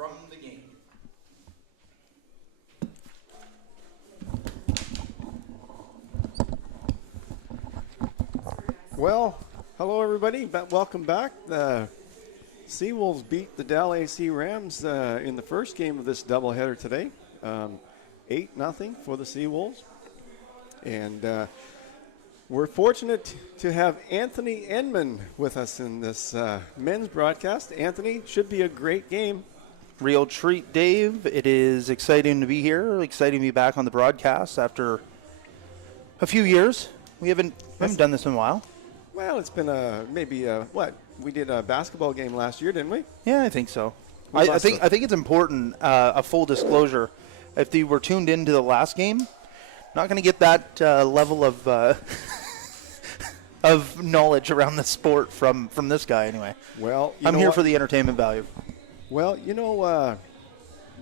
from the game. Well, hello everybody. Welcome back. The Seawolves beat the DAC Rams in the first game of this doubleheader today, 8-0 for the Seawolves. And we're fortunate to have Anthony Enman with us in this men's broadcast. Anthony, should be a great game. Real treat, Dave. It is exciting to be here. Exciting to be back on the broadcast after a few years. We haven't done this in a while. Well, it's been we did a basketball game last year, didn't we? Yeah, I think so. I think it's important, a full disclosure. If you were tuned into the last game, not going to get that level of of knowledge around the sport from this guy anyway. Well, I'm here for the entertainment value. Well,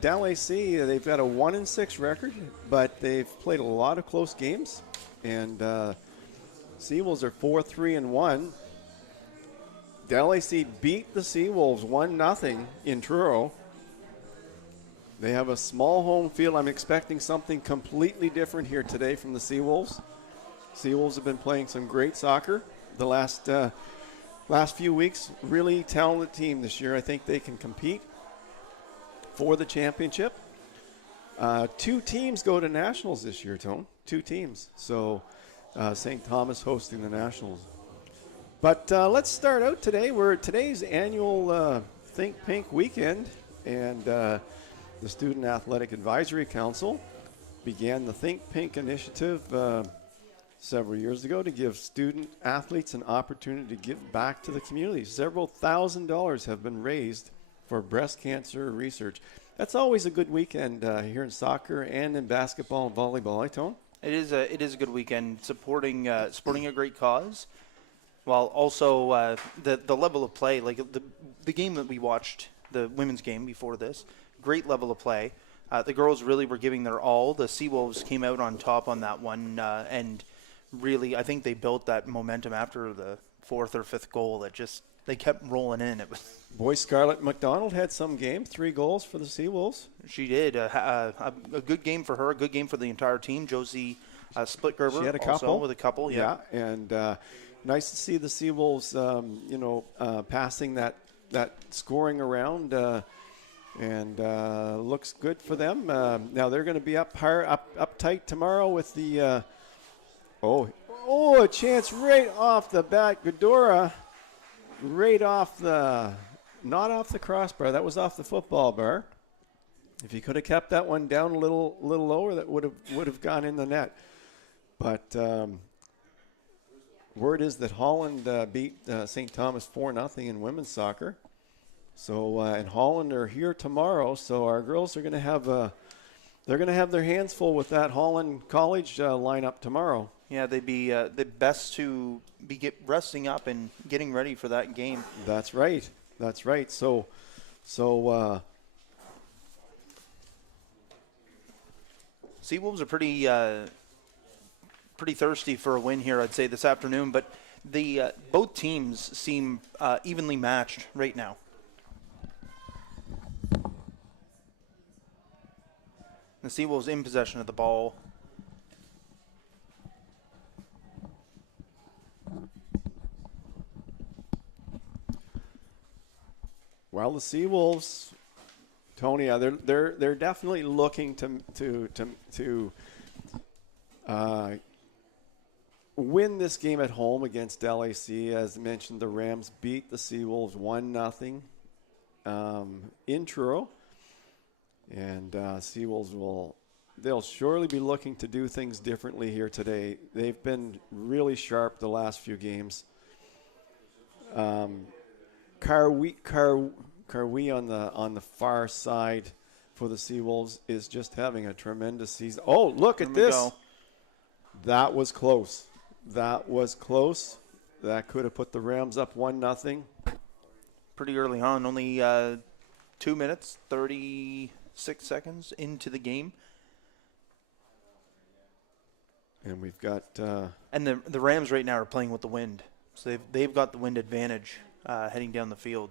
DAC, they've got a 1-6 record, but they've played a lot of close games, and Seawolves are 4-3-1. DAC beat the Seawolves 1-0 in Truro. They have a small home field. I'm expecting something completely different here today from the Seawolves. Seawolves have been playing some great soccer the last few weeks. Really talented team this year. I think they can compete for the championship. 2 teams go to nationals this year, Tone. 2 teams. So St. Thomas hosting the nationals. But let's start out today. We're at today's annual Think Pink weekend, and the Student Athletic Advisory Council began the Think Pink initiative several years ago to give student athletes an opportunity to give back to the community. Several $1,000s have been raised for breast cancer research. That's always a good weekend here in soccer and in basketball and volleyball, eh, Tone? It is a good weekend supporting a great cause, while also the level of play, like the game that we watched, the women's game before this, great level of play. The girls really were giving their all. The Seawolves came out on top on that one, and really I think they built that momentum after the 4th or 5th goal that just they kept rolling in. It was Boy, Scarlett McDonald had some game, 3 goals for the Seawolves. She did a good game for her, a good game for the entire team. Josie Splitgerber She had a couple. also with a couple, yeah. And nice to see the Seawolves, passing that scoring around, and looks good for them. Now they're going to be up tight tomorrow with the a chance right off the bat. Godora, right off not off the crossbar. That was off the football bar. If he could have kept that one down a little lower, that would have gone in the net. But word is that Holland beat St. Thomas 4-0 in women's soccer. So and Holland are here tomorrow. So our girls are going to have their hands full with that Holland College lineup tomorrow. Yeah, they'd be the best to be resting up and getting ready for that game. That's right. So Seawolves are pretty thirsty for a win here, I'd say, this afternoon. But the both teams seem evenly matched right now. The Seawolves in possession of the ball. Well, the Seawolves, Tony, they're definitely looking to win this game at home against DAC. As mentioned, the Rams beat the Seawolves 1-0 in Truro, and Seawolves they'll surely be looking to do things differently here today. They've been really sharp the last few games. Carwee on the far side for the Seawolves is just having a tremendous season. Oh, look at this. Go. That was close. That could have put the Rams up 1-0. Pretty early on, only 2 minutes, 36 seconds into the game. And we've got... and the Rams right now are playing with the wind. So they've got the wind advantage heading down the field.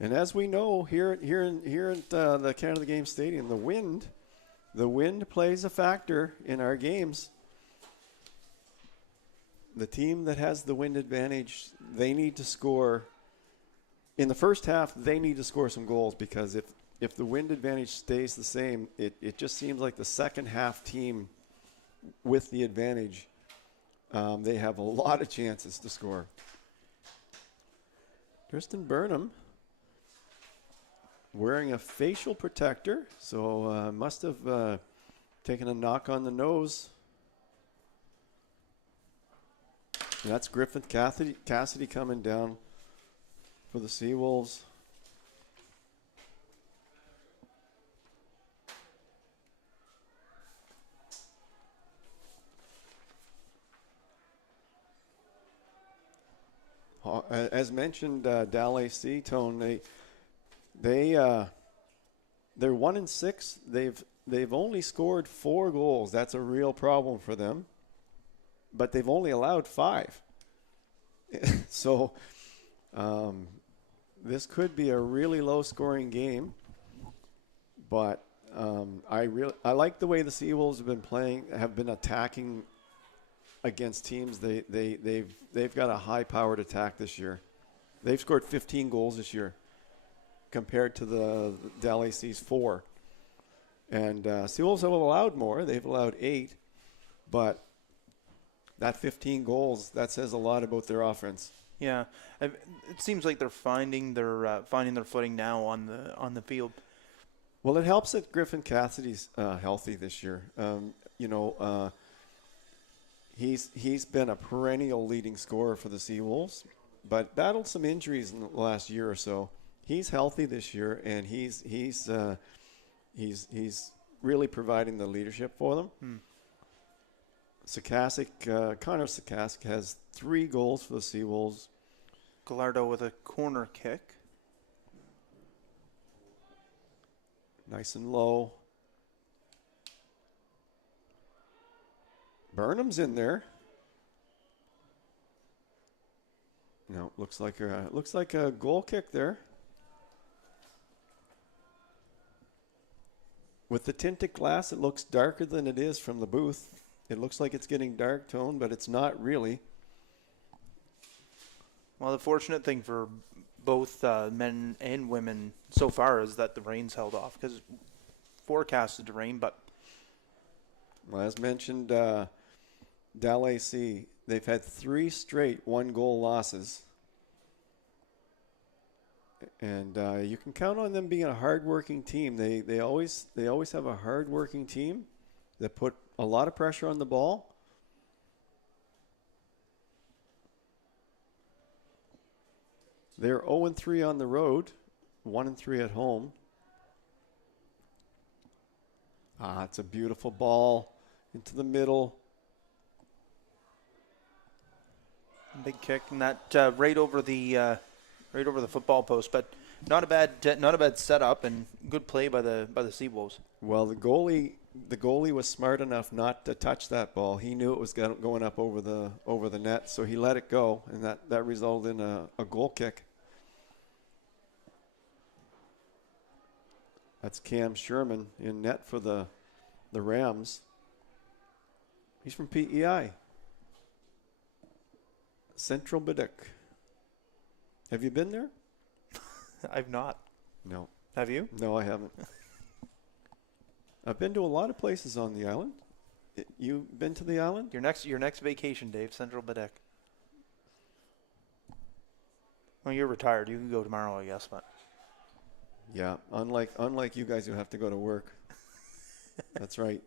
And as we know here at the Canada Game Stadium, the wind plays a factor in our games. The team that has the wind advantage, they need to score. In the first half, they need to score some goals, because if the wind advantage stays the same, it just seems like the second half team with the advantage, they have a lot of chances to score. Tristan Burnham wearing a facial protector, so must have taken a knock on the nose. And that's Griffin Cassidy coming down for the Seawolves. As mentioned, DAC, Tone, they're 1-6. They've only scored 4 goals. That's a real problem for them. But they've only allowed 5. So this could be a really low-scoring game. But I like the way the Seawolves have been playing, have been attacking against teams. They've got a high-powered attack this year. They've scored 15 goals this year compared to the DAC's 4. And Seawolves have allowed more. They've allowed 8. But that 15 goals, that says a lot about their offense. Yeah, it seems like they're finding their footing now on the field. Well, it helps that Griffin Cassidy's healthy this year. He's been a perennial leading scorer for the Seawolves, but battled some injuries in the last year or so. He's healthy this year, and he's really providing the leadership for them. Connor Sakasic has 3 goals for the Seawolves. Gallardo with a corner kick. Nice and low. Burnham's in there. No, looks like a goal kick there. With the tinted glass, it looks darker than it is from the booth. It looks like it's getting dark tone, but it's not really. Well, the fortunate thing for both men and women so far is that the rain's held off, because forecasted to rain. But well, as mentioned, DAC, they've had 3 straight 1-goal losses, and you can count on them being a hard-working team. They always have a hard-working team that put a lot of pressure on the ball. They're 0-3 on the road, 1-3 at home. It's a beautiful ball into the middle. Big kick, and that right over the football post, but not a bad setup, and good play by the Seawolves. Well, the goalie was smart enough not to touch that ball. He knew it was going up over the net, so he let it go, and that resulted in a goal kick. That's Cam Sherman in net for the Rams. He's from PEI. Central Bidic. Have you been there? I've not. No. Have you? No, I haven't. I've been to a lot of places on the island. You been to the island? Your next vacation, Dave, Central Bidic. Well, you're retired. You can go tomorrow, I guess, but. Yeah, unlike you guys who have to go to work. That's right.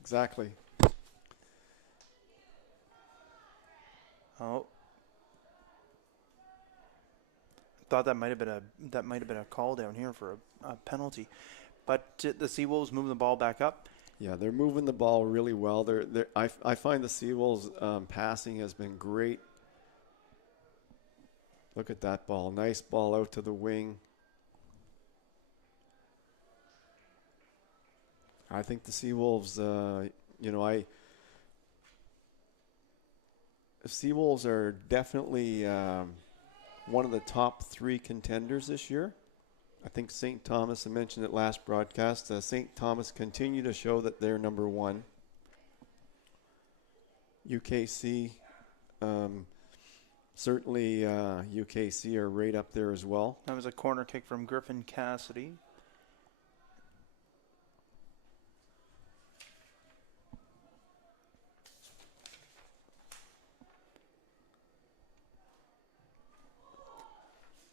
Exactly. Oh. Thought that might have been a call down here for a penalty. But the Seawolves moving the ball back up. Yeah, they're moving the ball really well. I find the Seawolves passing has been great. Look at that ball. Nice ball out to the wing. I think the Seawolves, the Seawolves are definitely one of the top 3 contenders this year. I think St. Thomas, I mentioned it last broadcast, St. Thomas continue to show that they're number 1. UKC, certainly UKC are right up there as well. That was a corner kick from Griffin Cassidy.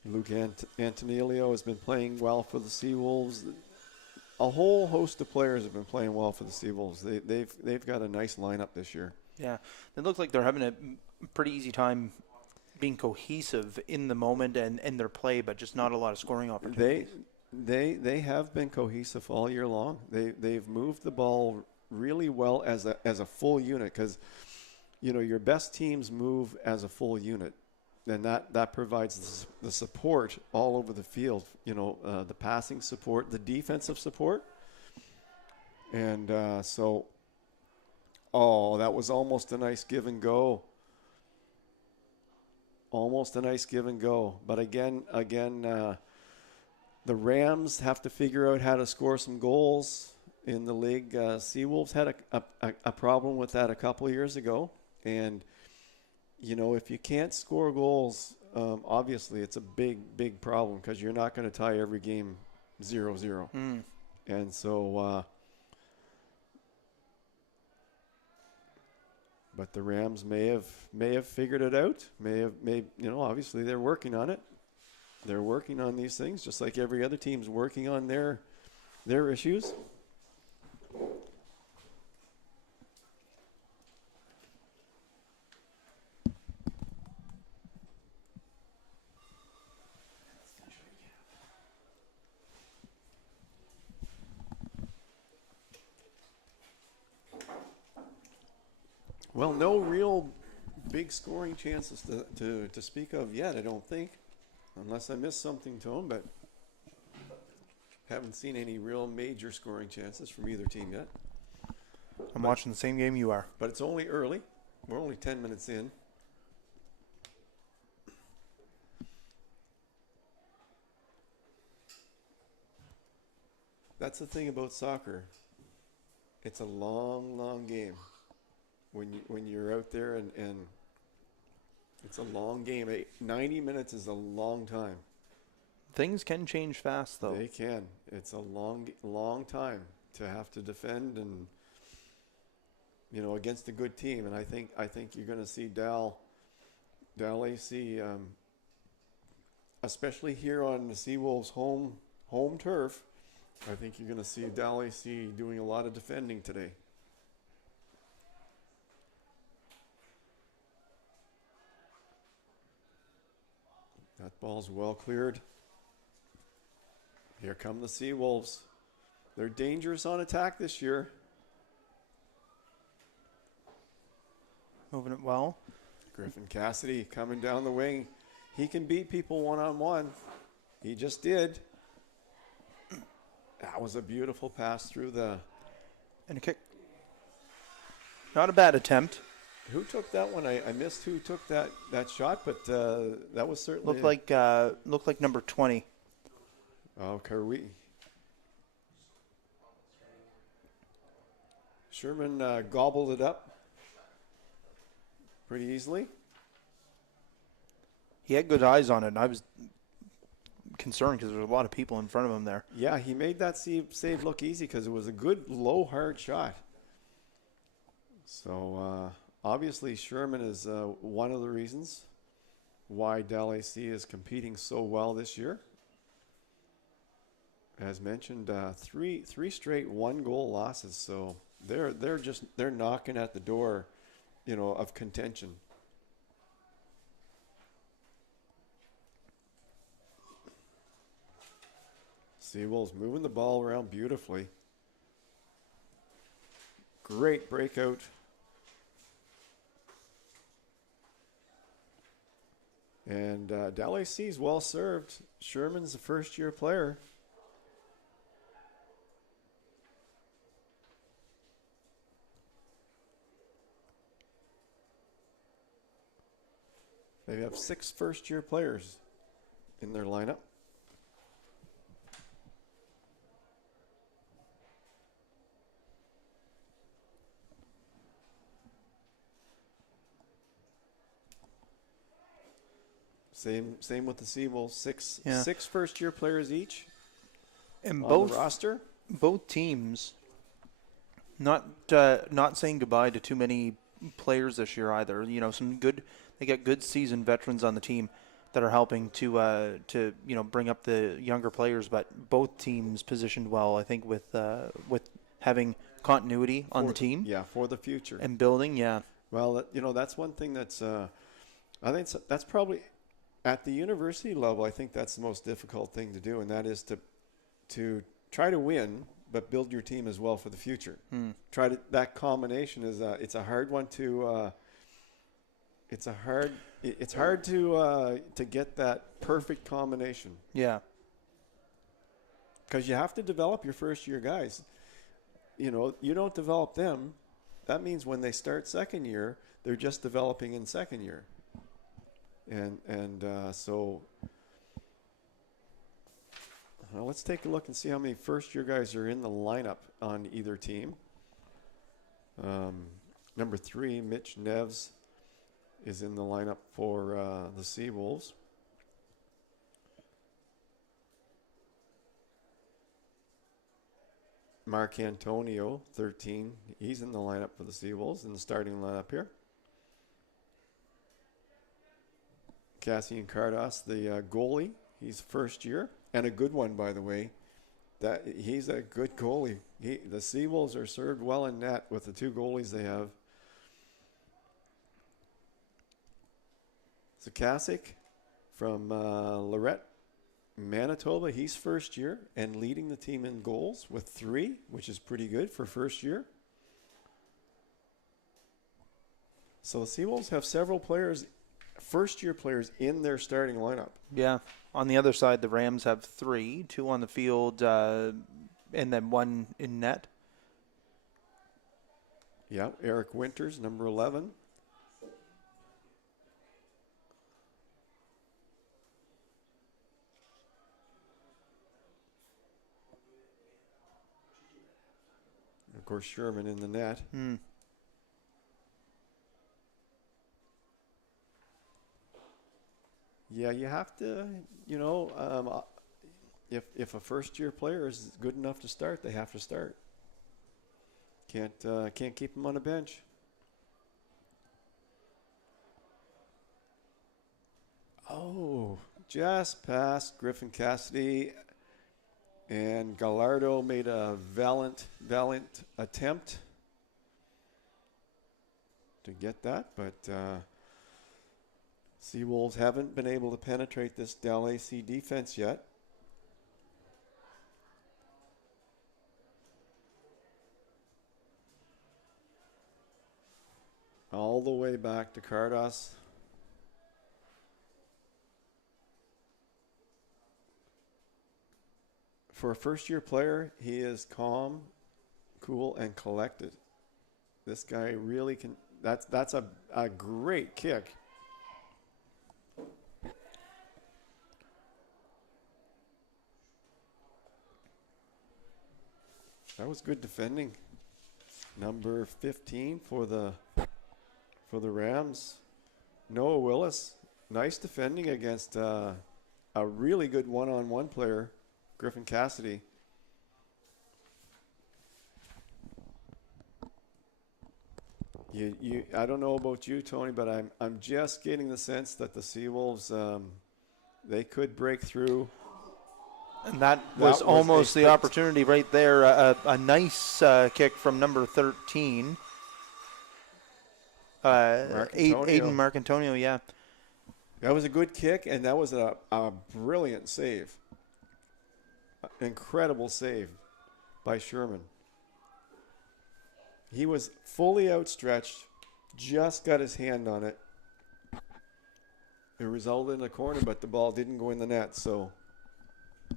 Luke Antonilio has been playing well for the Seawolves. A whole host of players have been playing well for the Seawolves. They've got a nice lineup this year. Yeah, it looks like they're having a pretty easy time being cohesive in the moment and their play, but just not a lot of scoring opportunities. They have been cohesive all year long. They've moved the ball really well as a full unit, because your best teams move as a full unit. And that provides the support all over the field, the passing support, the defensive support. And that was almost a nice give and go. Almost a nice give and go. But again, the Rams have to figure out how to score some goals in the league. Seawolves had a problem with that a couple of years ago. And if you can't score goals, obviously it's a big problem, because you're not going to tie every game 0-0. And so, but the Rams may have figured it out. Obviously they're working on it. They're working on these things, just like every other team's working on their issues. Well, no real big scoring chances to speak of yet, I don't think, unless I missed something to them, but haven't seen any real major scoring chances from either team yet. I'm watching the same game you are. But it's only early. We're only 10 minutes in. That's the thing about soccer. It's a long game. When you're out there and it's a long game. 90 minutes is a long time. Things can change fast, though. They can. It's a long time to have to defend and against a good team. And I think you're going to see Dal AC, especially here on the Seawolves home turf. I think you're going to see Dal AC doing a lot of defending today. That ball's well cleared. Here come the Seawolves. They're dangerous on attack this year. Moving it well. Griffin Cassidy coming down the wing. He can beat people one-on-one. He just did. That was a beautiful pass through the... And a kick. Not a bad attempt. Who took that one? I missed who took that shot, but that was certainly... Looked like number 20. Oh, Karwi. Sherman gobbled it up pretty easily. He had good eyes on it, and I was concerned because there were a lot of people in front of him there. Yeah, he made that save look easy because it was a good, low, hard shot. So, obviously, Sherman is one of the reasons why Dal AC is competing so well this year. As mentioned, three straight one-goal losses. So they're knocking at the door, of contention. Seawolves moving the ball around beautifully. Great breakout. And Dal AC is well served. Sherman's a first-year player. They have 6 first-year players in their lineup. Same with the Seawolves. Six first-year players each And on the roster. Both teams not saying goodbye to too many players this year either. You know, they got good seasoned veterans on the team that are helping to bring up the younger players. But both teams positioned well, I think, with having continuity on the team. Yeah, for the future and building. Yeah. Well, that's one thing that's I think that's probably at the university level. I think that's the most difficult thing to do, and that is to try to win, but build your team as well for the future. That combination is it's a hard one to. It's hard to get that perfect combination. Yeah. Because you have to develop your first year guys. You know, you don't develop them. That means when they start second year, they're just developing in second year. And so let's take a look and see how many first year guys are in the lineup on either team. Number 3, Mitch Neves, is in the lineup for the Seawolves. Mark Antonio, 13. He's in the lineup for the Seawolves, in the starting lineup here. Cassian Cardos, the goalie. He's first year, and a good one, by the way. He's a good goalie. The Seawolves are served well in net with the 2 goalies they have. Zakasik from Lorette, Manitoba. He's first year and leading the team in goals with 3, which is pretty good for first year. So the Seawolves have several players, first-year players, in their starting lineup. Yeah. On the other side, the Rams have 3, 2 on the field, and then 1 in net. Yeah, Eric Winters, number 11. Of course, Sherman in the net. Yeah, you have to, if a first-year player is good enough to start, they have to start. Can't keep them on the bench. Oh, just past Griffin Cassidy. And Gallardo made a valiant attempt to get that, but Seawolves haven't been able to penetrate this DAC defense yet. All the way back to Cardos. For a first-year player, he is calm, cool, and collected. This guy really can. That's a great kick. That was good defending. Number 15 for the Rams, Noah Willis. Nice defending against a really good one-on-one player, Griffin Cassidy. I don't know about you, Tony, but I'm just getting the sense that the Seawolves they could break through. And that was almost the opportunity right there. A nice kick from number 13. Aiden Marcantonio, yeah. That was a good kick, and that was a brilliant save. Incredible save by Sherman. He was fully outstretched, just got his hand on it. It resulted in a corner, but the ball didn't go in the net, so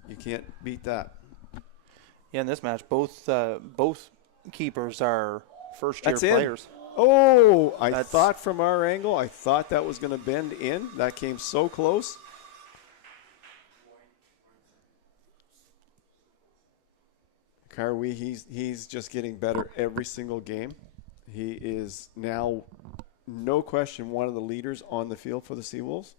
you can't beat that. Yeah, in this match, both keepers are first-year players. Oh, I thought from our angle, I thought that was going to bend in. That came so close. Karwi, he's just getting better every single game. He is now, no question, one of the leaders on the field for the Seawolves.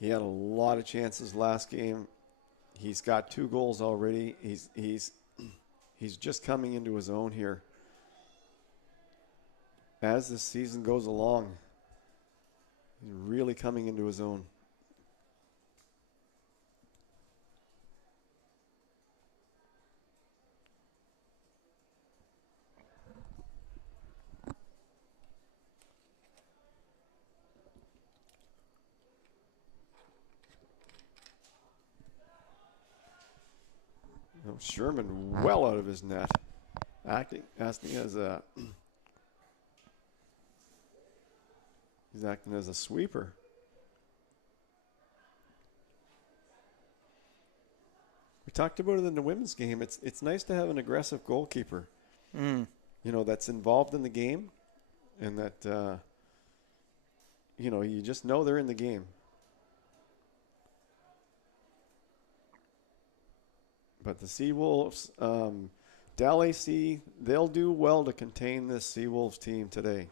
He had a lot of chances last game. He's got 2 goals already. He's just coming into his own here. As the season goes along, he's really coming into his own. Sherman well out of his net, acting as a he's acting as a sweeper. We talked about it in the women's game. It's nice to have an aggressive goalkeeper, that's involved in the game, and that you just know they're in the game. But the Seawolves, DAC, they'll do well to contain this Seawolves team today.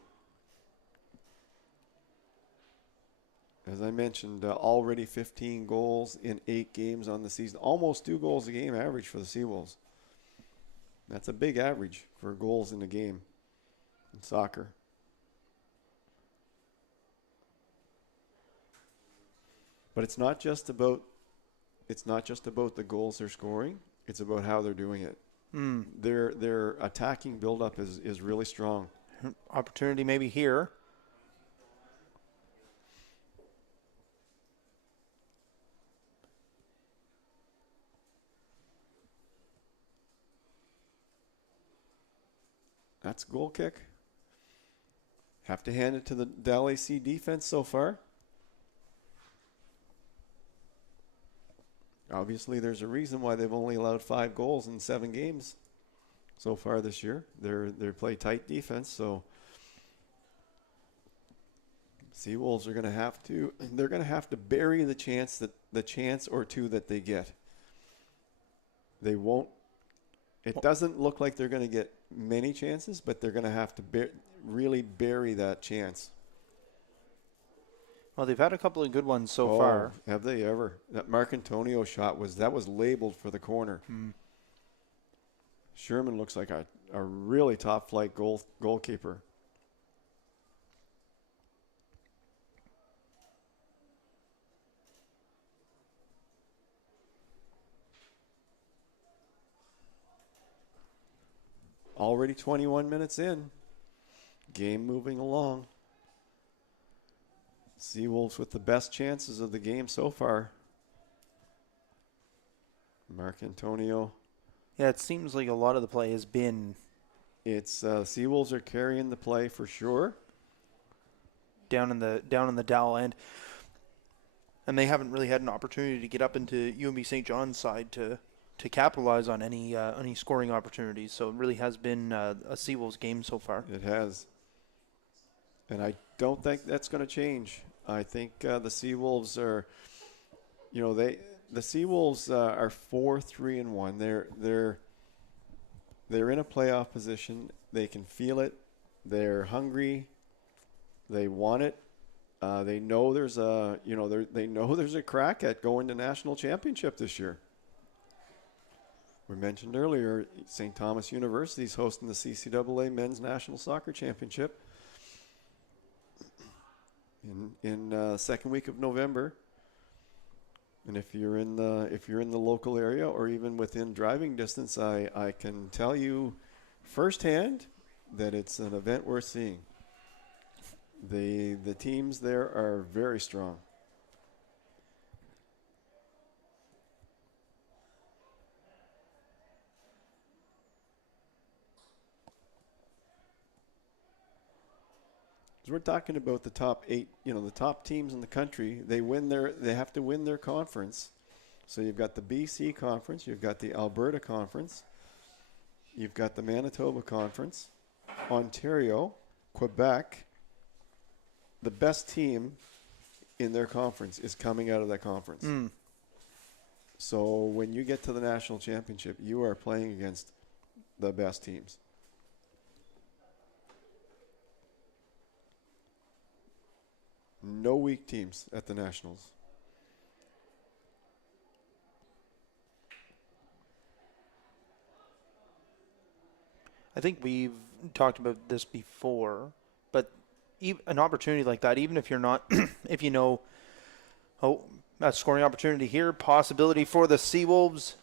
As I mentioned, already 15 goals in 8 games on the season. Almost 2 goals a game average for the Seawolves. That's a big average for goals in a game in soccer. But it's not just about the goals they're scoring. It's about how they're doing it. Their attacking buildup is really strong. Opportunity maybe here. That's a goal kick. Have to hand it to the DAC defense so far. Obviously, there's a reason why they've only allowed 5 goals in 7 games so far this year. They play tight defense, so Seawolves are going to have to bury the chance or 2 that they get. They won't. It doesn't look like they're going to get many chances, but they're going to have to really bury that chance. Well, they've had a couple of good ones so far. Have they ever? That Mark Antonio shot was labeled for the corner. Sherman looks like a really top flight goalkeeper. Already 21 minutes in. Game moving along. Seawolves with the best chances of the game so far. Mark Antonio. Yeah, it seems like a lot of the play has been. It's Seawolves are carrying the play for sure. Down in the Dal end, and they haven't really had an opportunity to get up into UNB St. John's side to capitalize on any scoring opportunities. So it really has been a Seawolves game so far. It has. And I don't think that's going to change. I think the Seawolves are, the Seawolves are 4-3-1. They're in a playoff position. They can feel it. They're hungry. They want it. They know there's a crack at going to national championship this year. We mentioned earlier, St. Thomas University is hosting the CCAA Men's National Soccer Championship in second week of November. And if you're in the local area or even within driving distance, I can tell you firsthand that it's an event worth seeing. The teams there are very strong. We're talking about the top 8, the top teams in the country. They have to win their conference. So you've got the BC conference, you've got the Alberta conference, you've got the Manitoba conference, Ontario, Quebec. The best team in their conference is coming out of that conference. So when you get to the national championship, you are playing against the best teams. No weak teams at the nationals. I think we've talked about this before, but an opportunity like that, even if you're not, if you know, a scoring opportunity here, possibility for the Seawolves.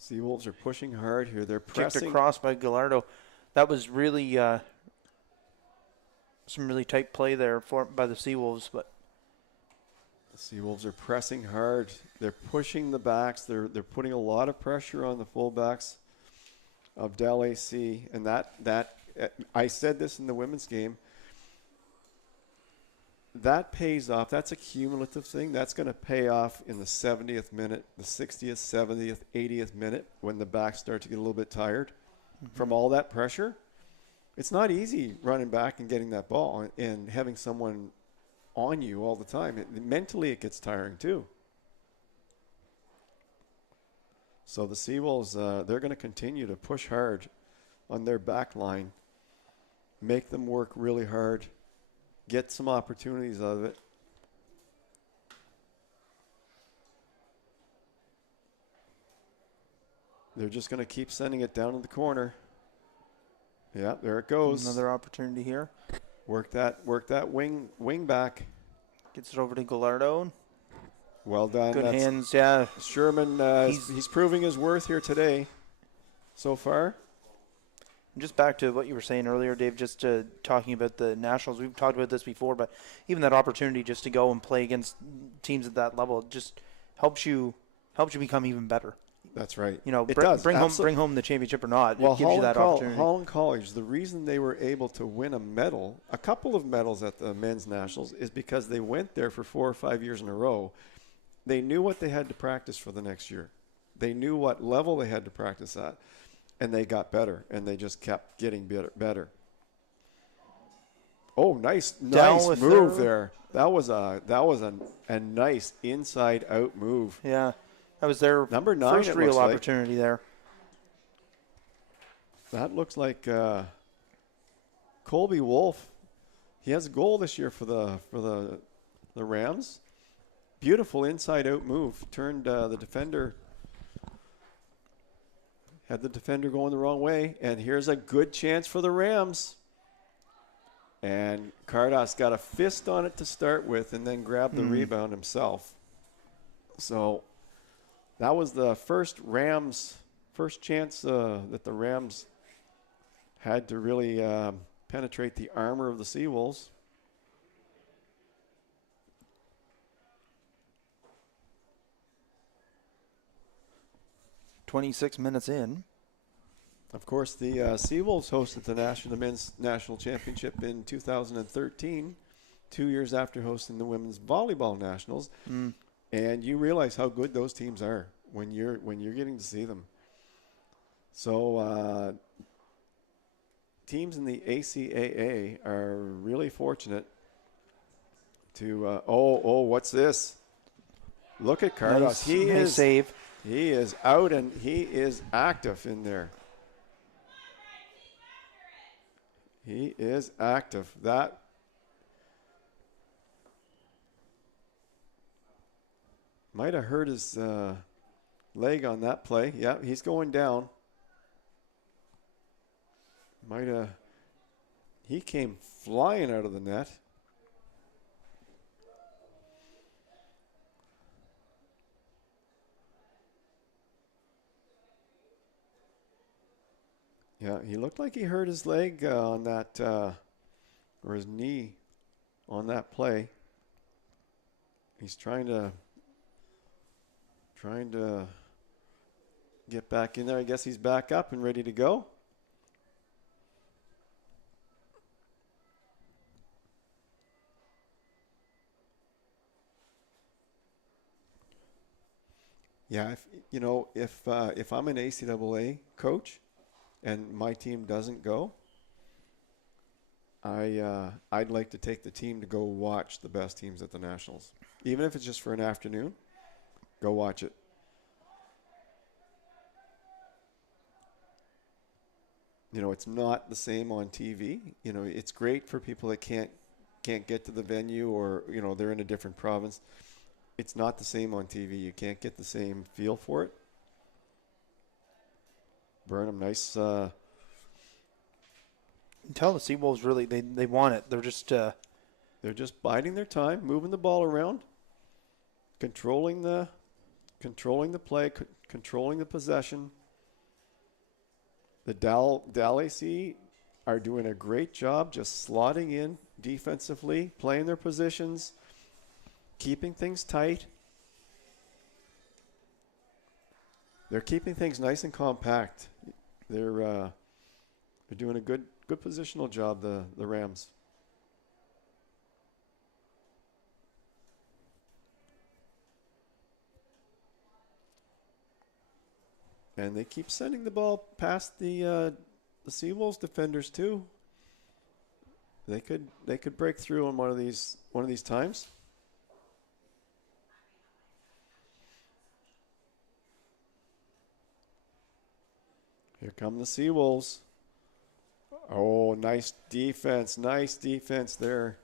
Seawolves are pushing hard here. They're Kicked pressing. across by Gallardo. That was really some really tight play there by the Seawolves, but The Seawolves are pressing hard. They're pushing the backs. They're putting a lot of pressure on the fullbacks of DAC, and that I said this in the women's game. That pays off. That's a cumulative thing. That's going to pay off in the 70th minute, the 60th, 70th, 80th minute when the backs start to get a little bit tired from all that pressure. It's not easy running back and getting that ball and having someone on you all the time. Mentally, it gets tiring too. So the Seawolves, they're going to continue to push hard on their back line, make them work really hard, get some opportunities out of it. They're just going to keep sending it down to the corner. Yeah, there it goes. Another opportunity here. Work that wing back. Gets it over to Gallardo. Well done. Good hands, yeah. Sherman, he's proving his worth here today so far. Just back to what you were saying earlier, Dave, just talking about the Nationals. We've talked about this before, but even that opportunity just to go and play against teams at that level just helps you become even better. That's right. You know, it does. bring home the championship or not. Well, it gives you that opportunity. Holland College, the reason they were able to win a couple of medals at the men's nationals, is because they went there for 4 or 5 years in a row. They knew what they had to practice for the next year. They knew what level they had to practice at, and they got better, and they just kept getting better. Oh, nice move there. That was a nice inside out move. Yeah. That was their number 9 first real opportunity there. That looks like Colby Wolf. He has a goal this year for the Rams. Beautiful inside out move. Turned the defender. Had the defender going the wrong way. And here's a good chance for the Rams. And Cardos got a fist on it to start with and then grabbed the rebound himself. So that was the first chance that the Rams had to really penetrate the armor of the Seawolves. "26 minutes in." Of course, the Seawolves hosted the men's national championship in 2013, 2 years after hosting the women's volleyball nationals. And you realize how good those teams are when you're getting to see them. So teams in the ACAA are really fortunate to. What's this? Look at Cardos. Nice save. He is out and he is active in there. He is active. That. Might have hurt his leg on that play. Yeah, he's going down. He came flying out of the net. Yeah, he looked like he hurt his leg on that, or his knee on that play. He's trying to get back in there. I guess he's back up and ready to go. Yeah, if I'm an ACAA coach and my team doesn't go, I'd like to take the team to go watch the best teams at the Nationals. Even if it's just for an afternoon, go watch it. You know, it's not the same on TV. You know, it's great for people that can't get to the venue, or, you know, they're in a different province. It's not the same on TV. You can't get the same feel for it. Burnham, nice. You can tell the Seawolves really, they want it. They're just Biding their time, moving the ball around, controlling the play, controlling the possession. The DAC are doing a great job just slotting in defensively, playing their positions, keeping things tight. They're keeping things nice and compact. They're doing a good positional job, the Rams. And they keep sending the ball past the Seawolves defenders too. They could break through on one of these times. Here come the Seawolves. Oh, nice defense there.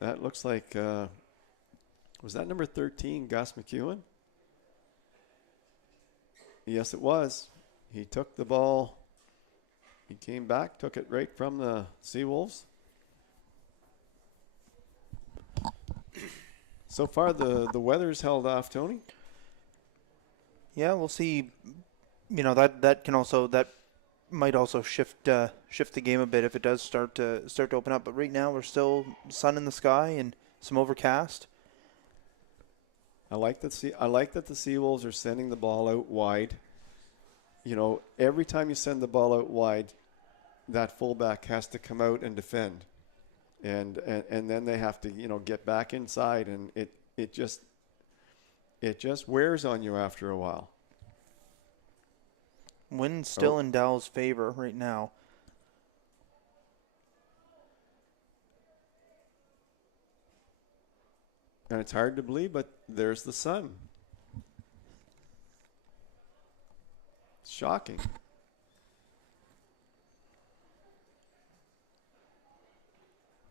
That looks like was that number 13, Gus McEwen? Yes, it was. He took the ball. He came back, took it right from the Seawolves. So far, the weather's held off, Tony. Yeah, we'll see. You know, that might also shift the game a bit if it does start to open up. But right now, we're still sun in the sky and some overcast. I like that the Seawolves are sending the ball out wide. You know, every time you send the ball out wide, that fullback has to come out and defend, and then they have to, you know, get back inside, and it just wears on you after a while. Wind's still in Dow's favor right now. And it's hard to believe, but there's the sun. It's shocking.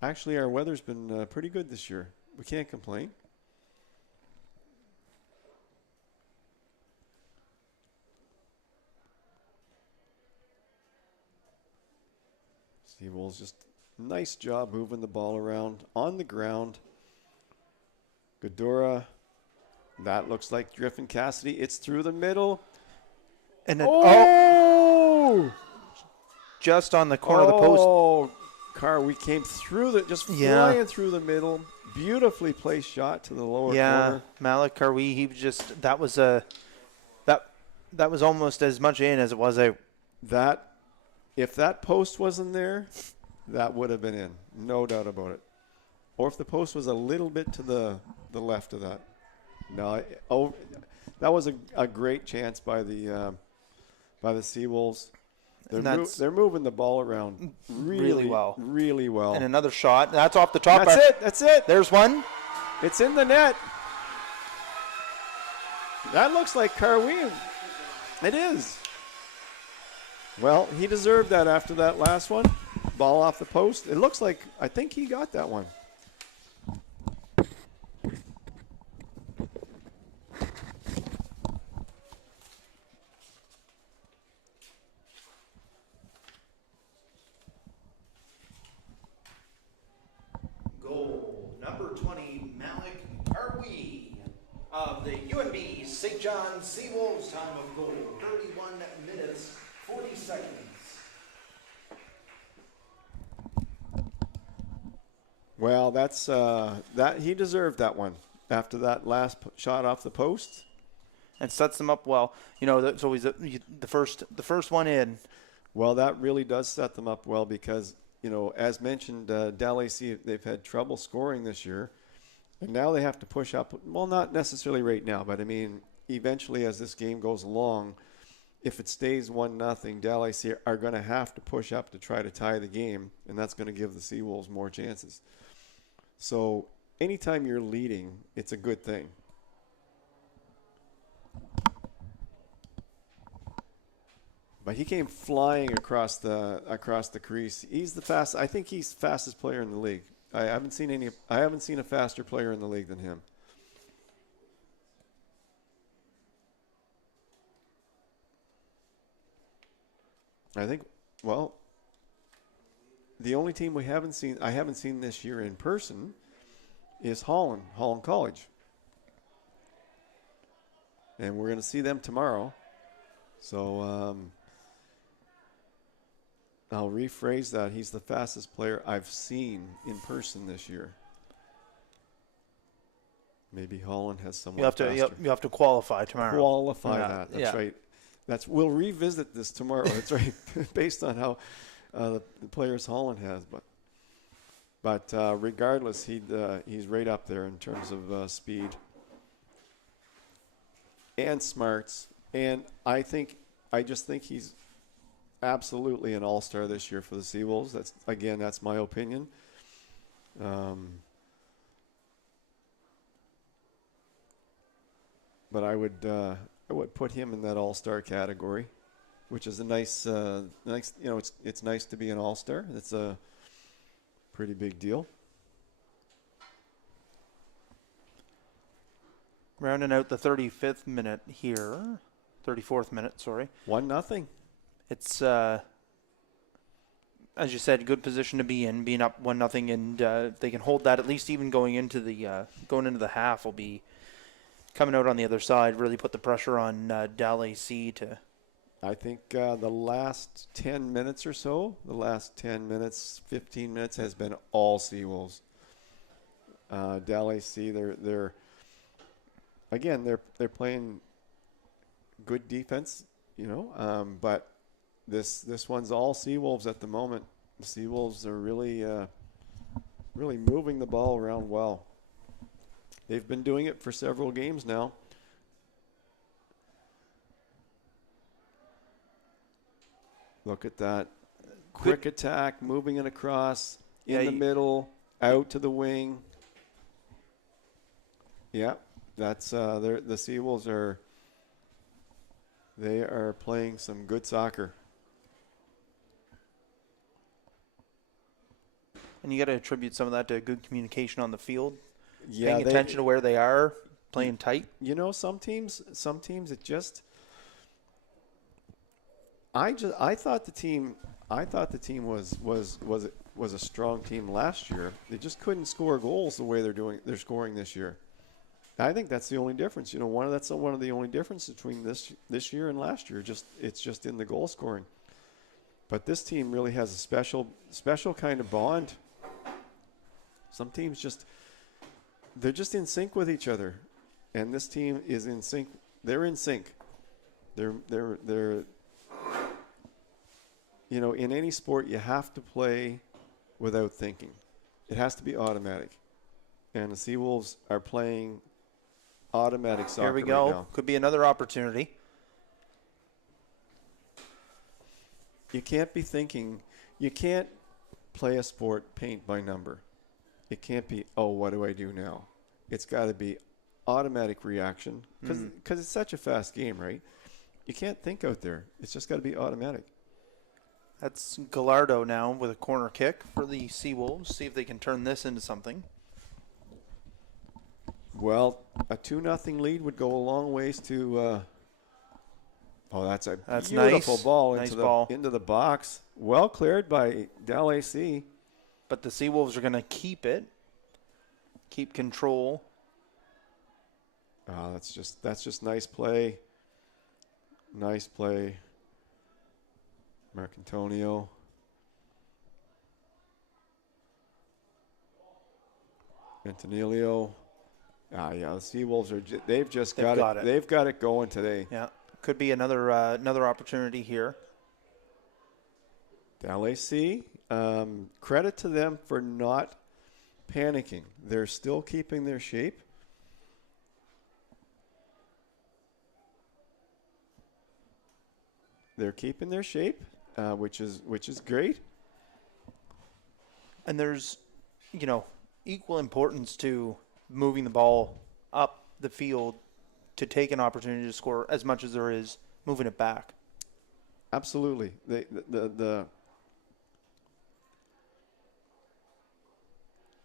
Actually, our weather's been pretty good this year. We can't complain. Seawolves just nice job moving the ball around on the ground. Godora, that looks like Griffin Cassidy. It's through the middle. And just on the corner of the post. Oh, we came through flying through the middle. Beautifully placed shot to the lower corner. Yeah, Malik Karwi, that was almost as much in as it was out. If that post wasn't there, that would have been in. No doubt about it. Or if the post was a little bit to the left of that. No, that was a great chance by the Seawolves. They're moving the ball around really well. Really well. And another shot. That's off the top. That's it. There's one. It's in the net. That looks like Karwi. It is. Well, he deserved that after that last one. Ball off the post. It looks like, I think he got that one. Goal number 20, Malik Karwi of the UNB St. John Seawolves. Time of goal, 31 minutes, 40 seconds. Well, that's that he deserved that one after that last shot off the post. And sets them up well. You know, that's always the first one in. Well, that really does set them up well because, you know, as mentioned, DAC, they've had trouble scoring this year. And now they have to push up. Well, not necessarily right now, but I mean, eventually as this game goes along, if it stays 1-0, DAC are going to have to push up to try to tie the game, and that's going to give the Seawolves more chances. So anytime you're leading, it's a good thing. But he came flying across the crease. He's the fast. I think he's the fastest player in the league. I haven't seen a faster player in the league than him. I think, well, the only team I haven't seen this year in person is Holland College. And we're going to see them tomorrow. So I'll rephrase that. He's the fastest player I've seen in person this year. Maybe Holland has someone faster. You have to qualify tomorrow. Qualify that. That's right. We'll revisit this tomorrow. That's right, based on how the players Holland has. But regardless, he's right up there in terms of speed and smarts. And I just think he's absolutely an all-star this year for the Seawolves. That's my opinion. But I would put him in that all-star category, which is a nice. It's nice to be an all-star. It's a pretty big deal. Rounding out the 35th minute here, 34th minute, sorry. 1-0. It's as you said, good position to be in, being up 1-0, and they can hold that at least even going into the half will be. Coming out on the other side, really put the pressure on DAC to. I think the last 10 minutes or so, 15 minutes has been all Seawolves. DAC, they're playing good defense, but this one's all Seawolves at the moment. The Seawolves are really moving the ball around well. They've been doing it for several games now. Look at that. Quick attack, moving it across, in the middle, out to the wing. Yeah, that's the Seawolves are playing some good soccer. And you got to attribute some of that to good communication on the field. Yeah, paying attention to where they are, playing tight. Some teams it just. I thought the team was a strong team last year. They just couldn't score goals the way they're scoring this year. I think that's the only difference. That's one of the only differences between this year and last year. It's just in the goal scoring. But this team really has a special kind of bond. Some teams they're just in sync with each other, and this team is in sync. They're in sync. They're in any sport you have to play without thinking. It has to be automatic, and the Seawolves are playing automatic soccer. Here we go. Right now. Could be another opportunity. You can't be thinking. You can't play a sport paint by number. It can't be, what do I do now? It's got to be automatic reaction because it's such a fast game, right? You can't think out there. It's just got to be automatic. That's Gallardo now with a corner kick for the Seawolves. See if they can turn this into something. Well, a 2-0 lead would go a long ways to. That's beautiful nice. Ball nice into the box. Well cleared by DAC. But the Seawolves are going to keep it, keep control. That's just nice play. Nice play. Marcantonio. Antonilio. The Seawolves they've got it going today. Yeah, could be another opportunity here. DAC, credit to them for not panicking. They're still keeping their shape. They're keeping their shape, which is great. And there's, equal importance to moving the ball up the field to take an opportunity to score as much as there is moving it back. Absolutely.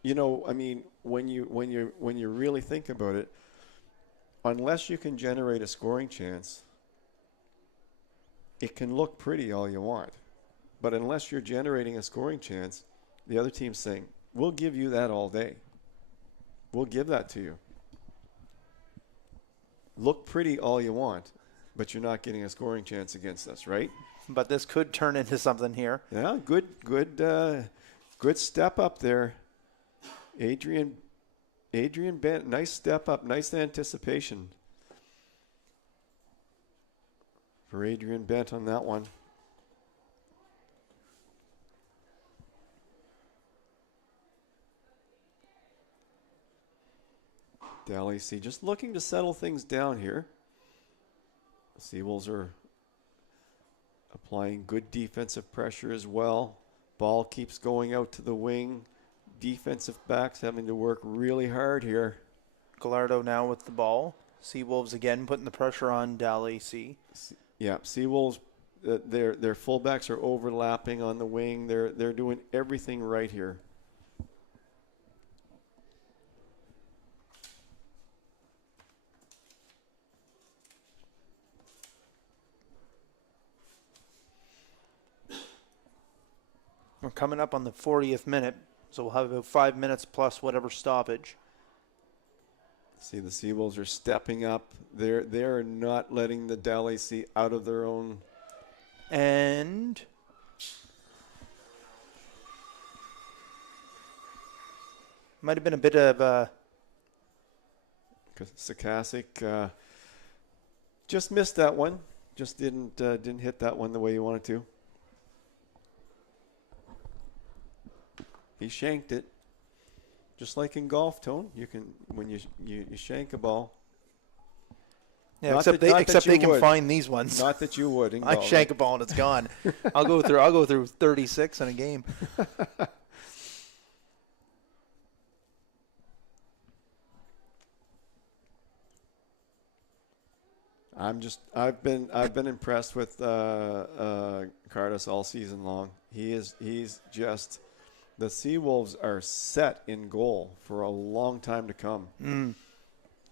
When you really think about it, unless you can generate a scoring chance, it can look pretty all you want. But unless you're generating a scoring chance, the other team's saying, we'll give you that all day. We'll give that to you. Look pretty all you want, but you're not getting a scoring chance against us, right? But this could turn into something here. Yeah, good step up there. Adrian Bent, nice step up, nice anticipation for Adrian Bent on that one. DAC just looking to settle things down here. The Seawolves are applying good defensive pressure as well. Ball keeps going out to the wing. Defensive backs having to work really hard here. Gallardo now with the ball. Seawolves again putting the pressure on DAC. Yeah, Seawolves, their fullbacks are overlapping on the wing. They're doing everything right here. We're coming up on the 40th minute, so we'll have about 5 minutes plus whatever stoppage. See, the Seawolves are stepping up. They're not letting the DAC out of their own. And might have been a bit of Sakasic just missed that one. Just didn't hit that one the way you wanted to. He shanked it. Just like in golf, Tone, you can when you shank a ball. Yeah, except they can find these ones. Not that you would. In I golf. shank a ball and it's gone. I'll go through 36 in a game. I've been impressed with Cardis all season long. He's just. The Seawolves are set in goal for a long time to come.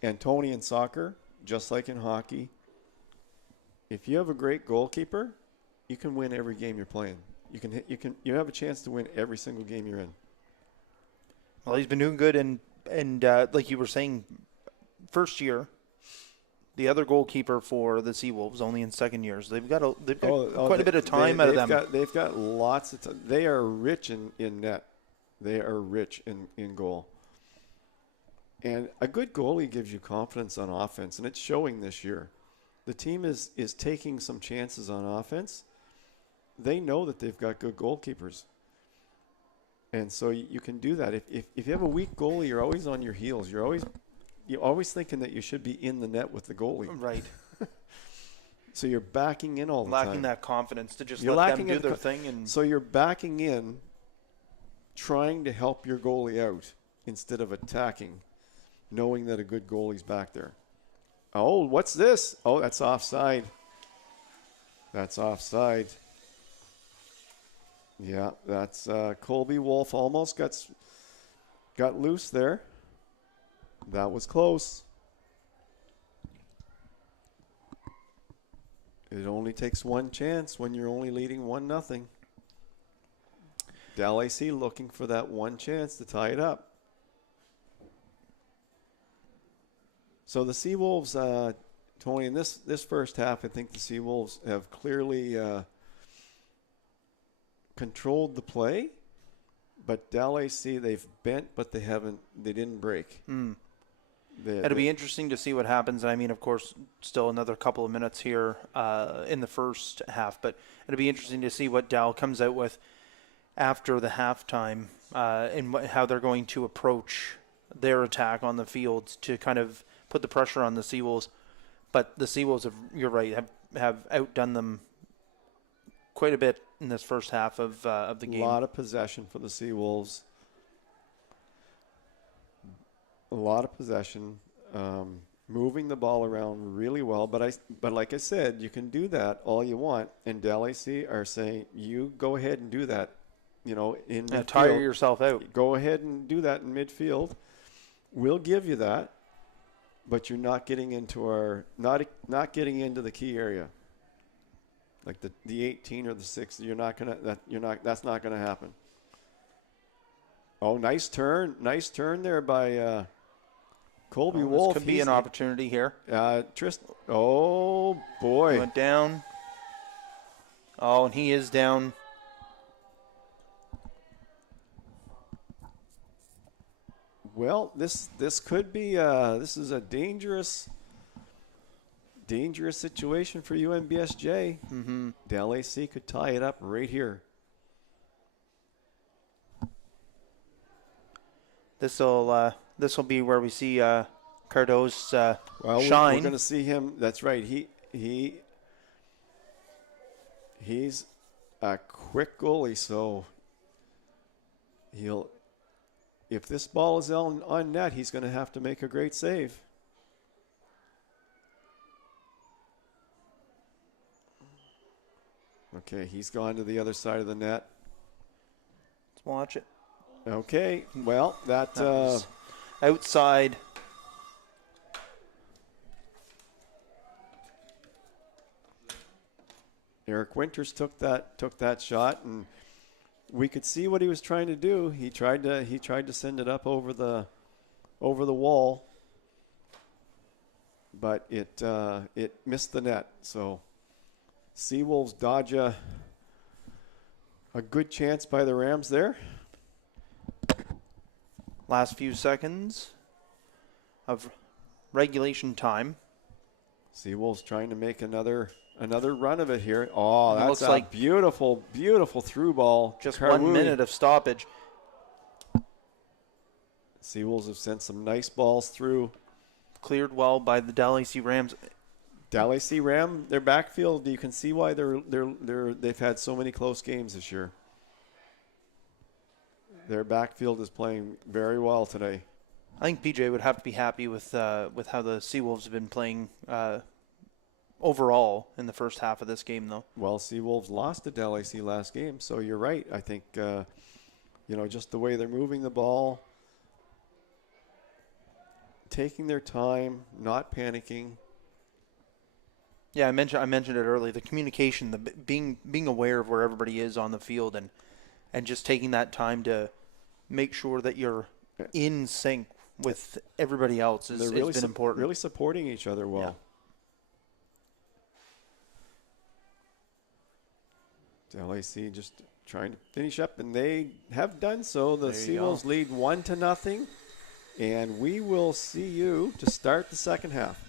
And Tony, in soccer, just like in hockey, if you have a great goalkeeper, you can win every game you're playing. You have a chance to win every single game you're in. Well, he's been doing good, and like you were saying, first year, the other goalkeeper for the Seawolves only in second years. They've got quite a bit of time out of them. They've got lots of time. They are rich in net. They are rich in goal. And a good goalie gives you confidence on offense, and it's showing this year. The team is taking some chances on offense. They know that they've got good goalkeepers. And so you can do that. If you have a weak goalie, you're always on your heels. You're always thinking that you should be in the net with the goalie. Right. So you're backing in all the time. Lacking that confidence to just let them do their thing. And so you're backing in, trying to help your goalie out instead of attacking, knowing that a good goalie's back there. Oh, what's this? Oh, that's offside. That's offside. Yeah, that's Colby Wolf almost got loose there. That was close. It only takes one chance when you're only leading 1-0. DAC looking for that one chance to tie it up. So the Seawolves, Tony, in this first half, I think the Seawolves have clearly controlled the play. But DAC, they've bent, but they didn't break. It'll be interesting to see what happens. And I mean, of course, still another couple of minutes here in the first half, but it'll be interesting to see what Dow comes out with after the halftime and how they're going to approach their attack on the field to kind of put the pressure on the Seawolves. But the Seawolves, you're right, have outdone them quite a bit in this first half of the A game. lot of possession for the Seawolves. A lot of possession, moving the ball around really well. But like I said, you can do that all you want. And DAC are saying, you go ahead and do that. In midfield. Tire yourself out. Go ahead and do that in midfield. We'll give you that, but you're not getting into not getting into the key area. Like the 18 or the 6, that's not gonna happen. Oh, nice turn there by Colby Wolf. This could be an opportunity here. Oh boy. He went down. Oh, and he is down. Well, this could be this is a dangerous situation for UNBSJ. Mm-hmm. DAC could tie it up right here. This will be where we see Cardo's shine. We're going to see him. That's right. He's a quick goalie, so if this ball is on net, he's going to have to make a great save. Okay, he's gone to the other side of the net. Let's watch it. Okay, well, that was outside. Eric Winters took that shot, and we could see what he was trying to do. He tried to send it up over the wall, but it missed the net. So Seawolves dodge a good chance by the Rams there. Last few seconds of regulation time. Seawolves trying to make another run of it here. Oh, that's looks a like beautiful through ball. Just Karwoui. 1 minute of stoppage. Seawolves have sent some nice balls through. Cleared well by the DAC Rams. DAC Ram, their backfield. You can see why they've had so many close games this year. Their backfield is playing very well today. I think PJ would have to be happy with how the Seawolves have been playing overall in the first half of this game, though. Well, Seawolves lost to DAC last game, so you're right. I think just the way they're moving the ball, taking their time, not panicking. Yeah, I mentioned it earlier. The communication, the being aware of where everybody is on the field, and just taking that time to make sure that you're in sync with everybody else has been important. Really supporting each other well. Yeah. DAC just trying to finish up, and they have done so. The Seawolves lead 1-0, and we will see you to start the second half.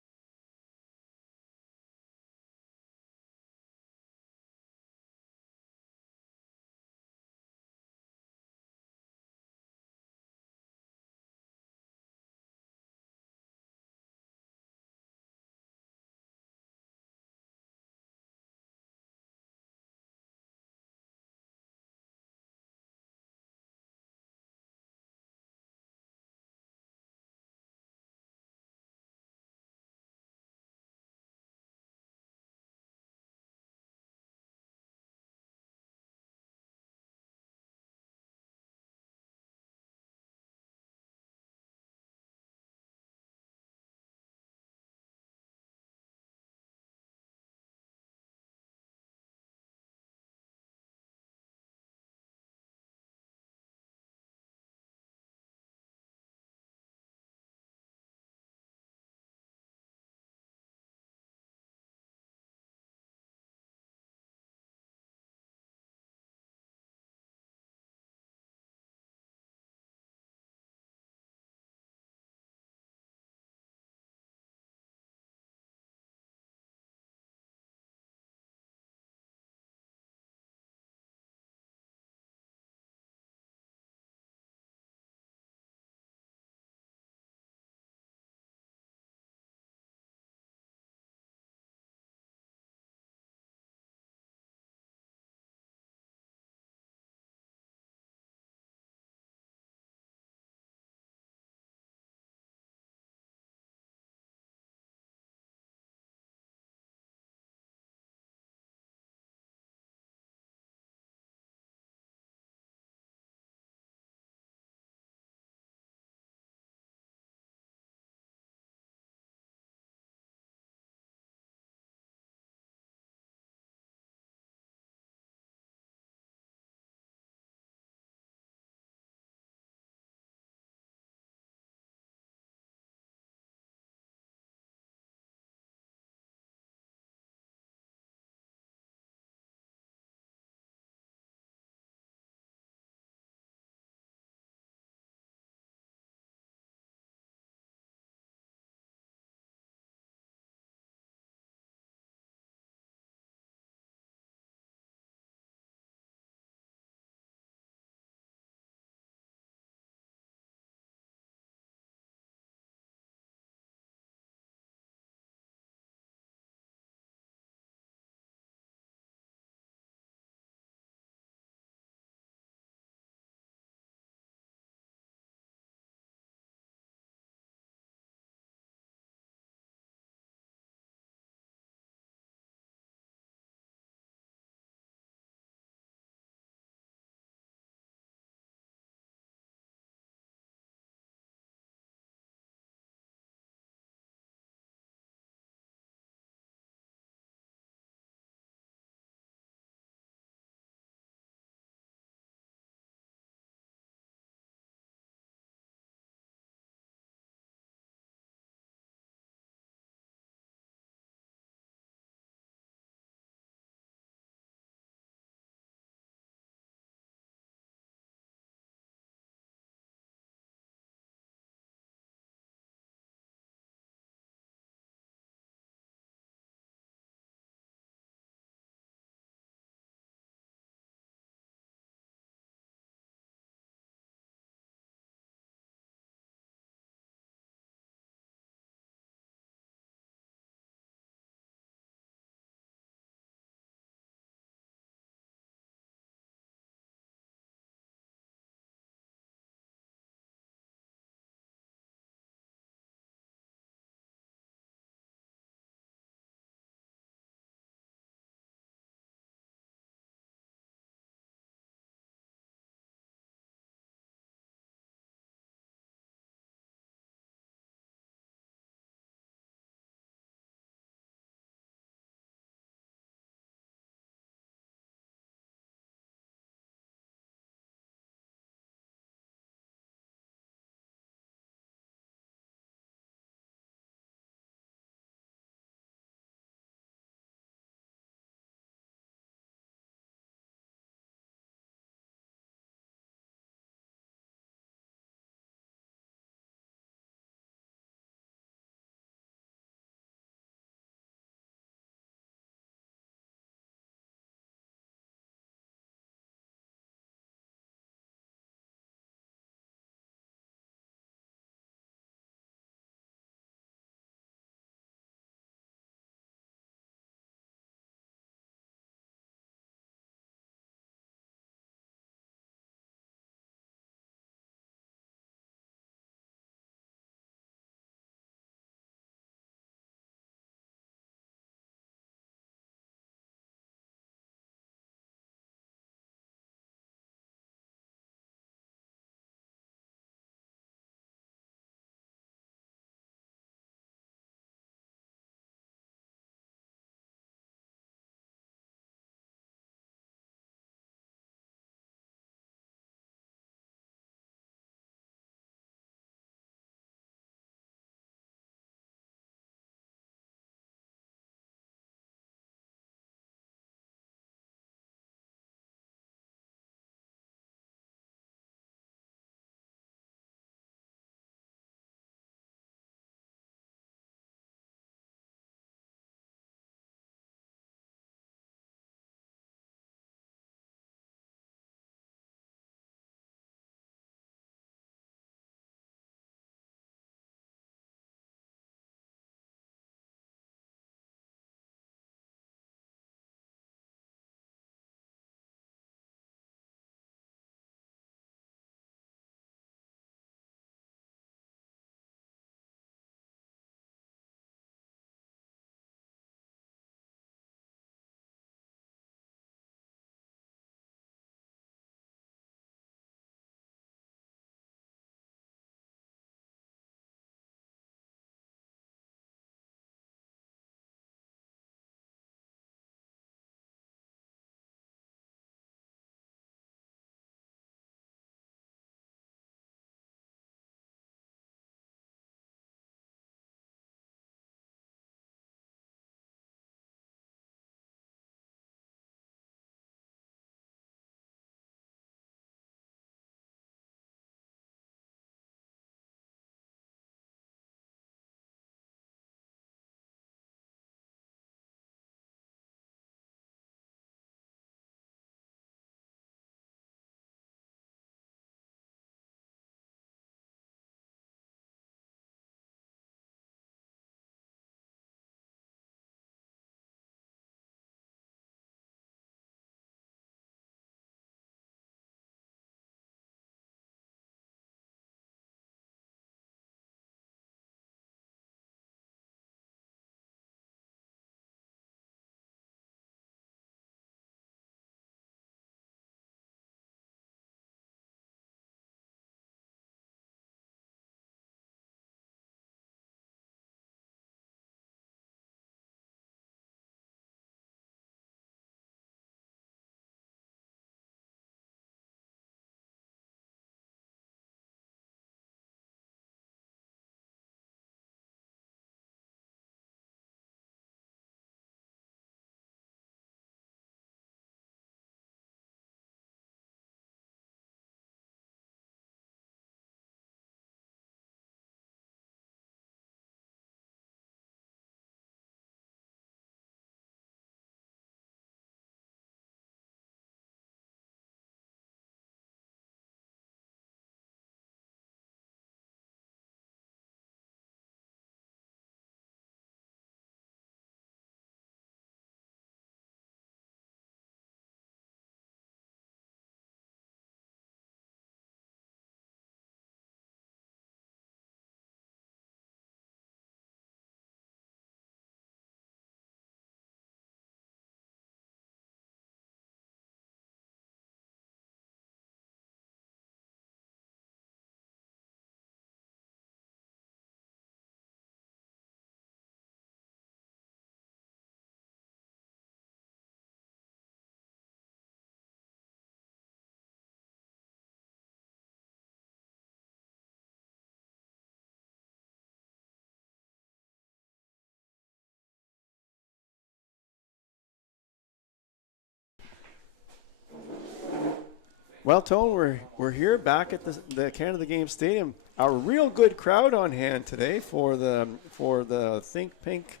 Well, Tone, we're here back at the Canada Game Stadium. A real good crowd on hand today for the Think Pink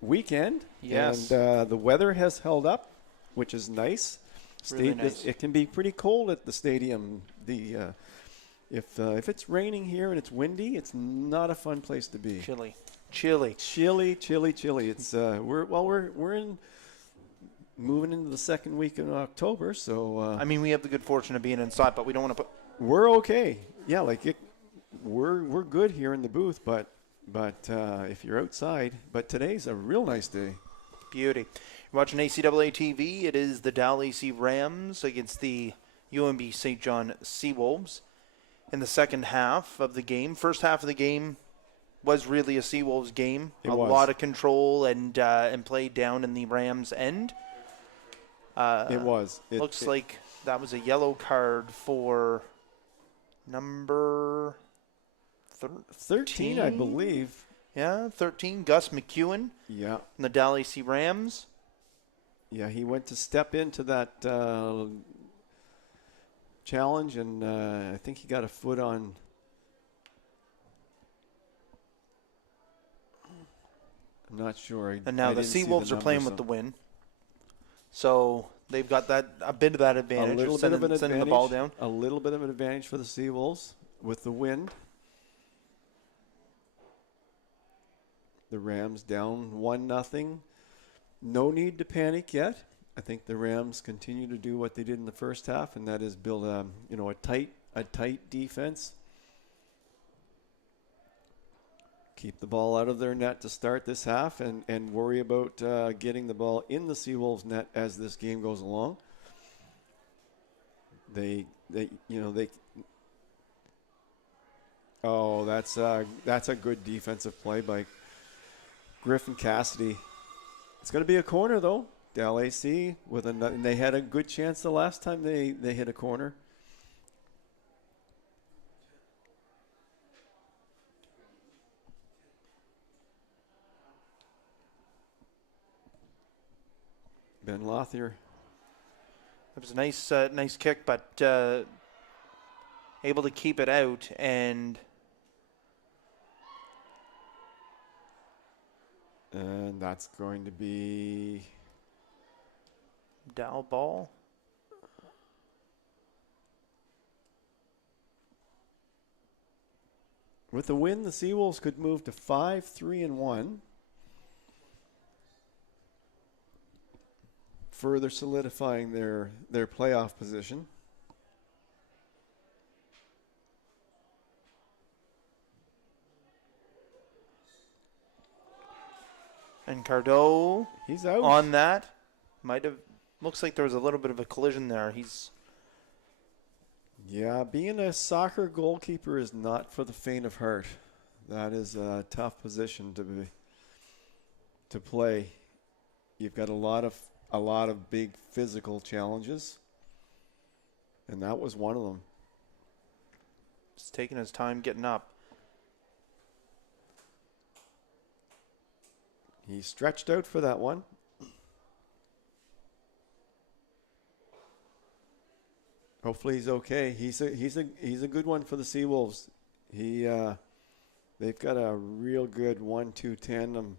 weekend. Yes. And the weather has held up, which is nice. Really nice. It can be pretty cold at the stadium. If it's raining here and it's windy, it's not a fun place to be. Chilly. It's we're moving into the second week in October, so I mean, we have the good fortune of being inside, but we don't want to put. we're okay. Yeah, we're good here in the booth, but if you're outside, but today's a real nice day. Beauty. You're watching ACAA TV. It is the Dal AC Rams against the UNB St. John Seawolves in the second half of the game. First half of the game was really a Seawolves game. It a was. lot of control and play down in the Rams' end. It was. Looks like that was a yellow card for number 13, I believe. Yeah, 13, Gus McEwen Yeah. in the Dal AC Rams. Yeah, he went to step into that challenge, and I think he got a foot on. I'm not sure. And now the Seawolves are playing with the win. So they've got a bit of that advantage. A little of bit of an sending advantage. the ball down. A little bit of an advantage for the Seawolves with the wind. The Rams down 1-0. No need to panic yet. I think the Rams continue to do what they did in the first half, and that is build a tight defense. Keep the ball out of their net to start this half, and worry about getting the ball in the Seawolves net as this game goes along. Oh, that's a good defensive play by Griffin Cassidy. It's going to be a corner, though. Dal AC and they had a good chance the last time they hit a corner. Ben Lothier. It was a nice kick, but able to keep it out and that's going to be Dal ball. with the win. The Seawolves could move to 5-3-1, further solidifying their playoff position. And Cardo He's out. on that. Looks like there was a little bit of a collision there. Yeah, being a soccer goalkeeper is not for the faint of heart. That is a tough position to play. You've got a lot of big physical challenges, and that was one of them. Just taking his time getting up. He stretched out for that one. Hopefully he's okay. He's a good one for the Seawolves. They've got a real good 1-2 tandem.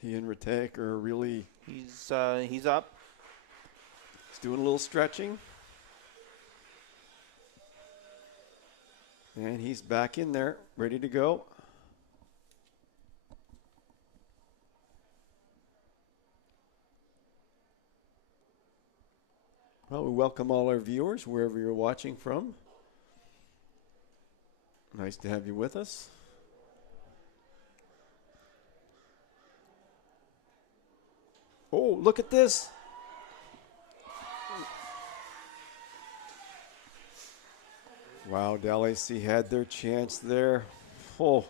He and Ratek are really. He's up. He's doing a little stretching. And he's back in there, ready to go. Well, we welcome all our viewers, wherever you're watching from. Nice to have you with us. Oh, look at this. Wow, Dal AC had their chance there. Oh.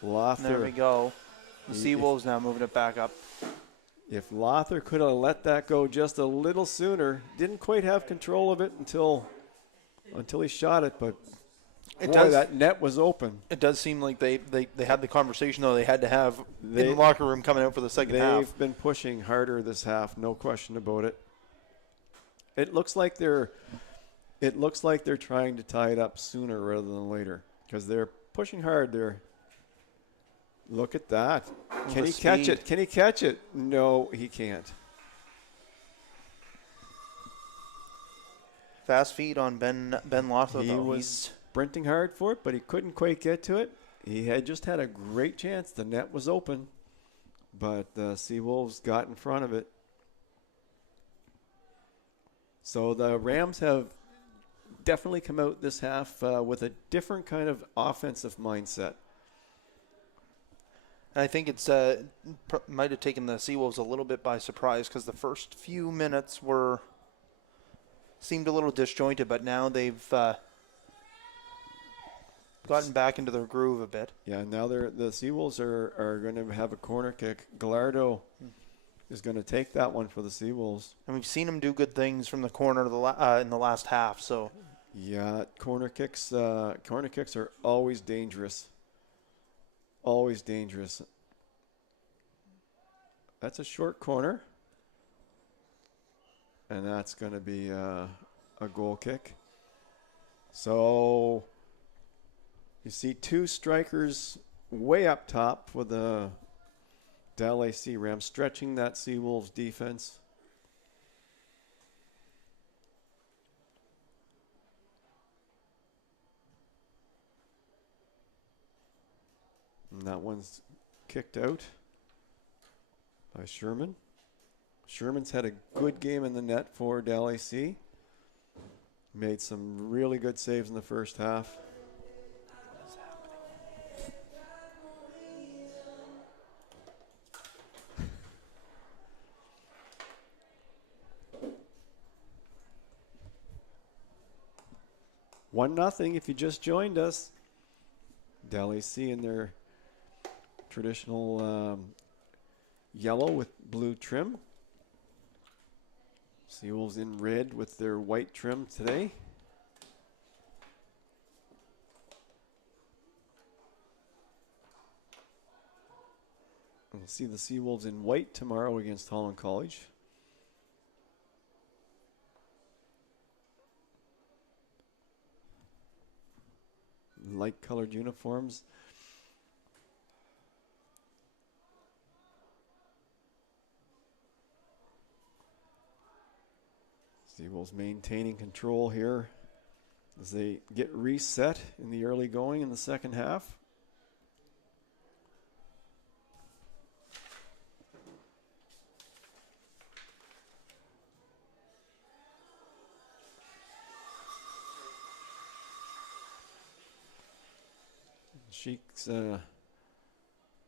Lother. There we go. The Seawolves now moving it back up. If Lother could have let that go just a little sooner, didn't quite have control of it until until he shot it, but It boy, does. that net was open. It does seem like they had the conversation, though, they had to have in They- the locker room coming out for the second half. They've been pushing harder this half, no question about it. It looks like they're trying to tie it up sooner rather than later because they're pushing hard. Look at that. Can the he catch speed. it? Can he catch it? No, he can't. Fast feet on Ben Lothar, He though. was sprinting hard for it, but he couldn't quite get to it. He had just had a great chance. The net was open, but the Seawolves got in front of it. So the Rams have definitely come out this half with a different kind of offensive mindset. And I think it's might have taken the Seawolves a little bit by surprise because the first few minutes seemed a little disjointed, but now they've gotten back into their groove a bit. Yeah, now the Seawolves are going to have a corner kick. Gallardo is going to take that one for the Seawolves. And we've seen him do good things from the corner in the last half. So Yeah, corner kicks are always dangerous. Always dangerous. That's a short corner. And that's going to be a goal kick. So you see two strikers way up top for the DAC Rams, stretching that Seawolves defense. And that one's kicked out by Sherman. Sherman's had a good game in the net for DAC. Made some really good saves in the first half. One nothing if you just joined us. DAC in their traditional yellow with blue trim. Seawolves in red with their white trim today. We'll see the Seawolves in white tomorrow against Holland College. Light colored uniforms. Seawolves maintaining control here as they get reset in the early going in the second half. Sheik's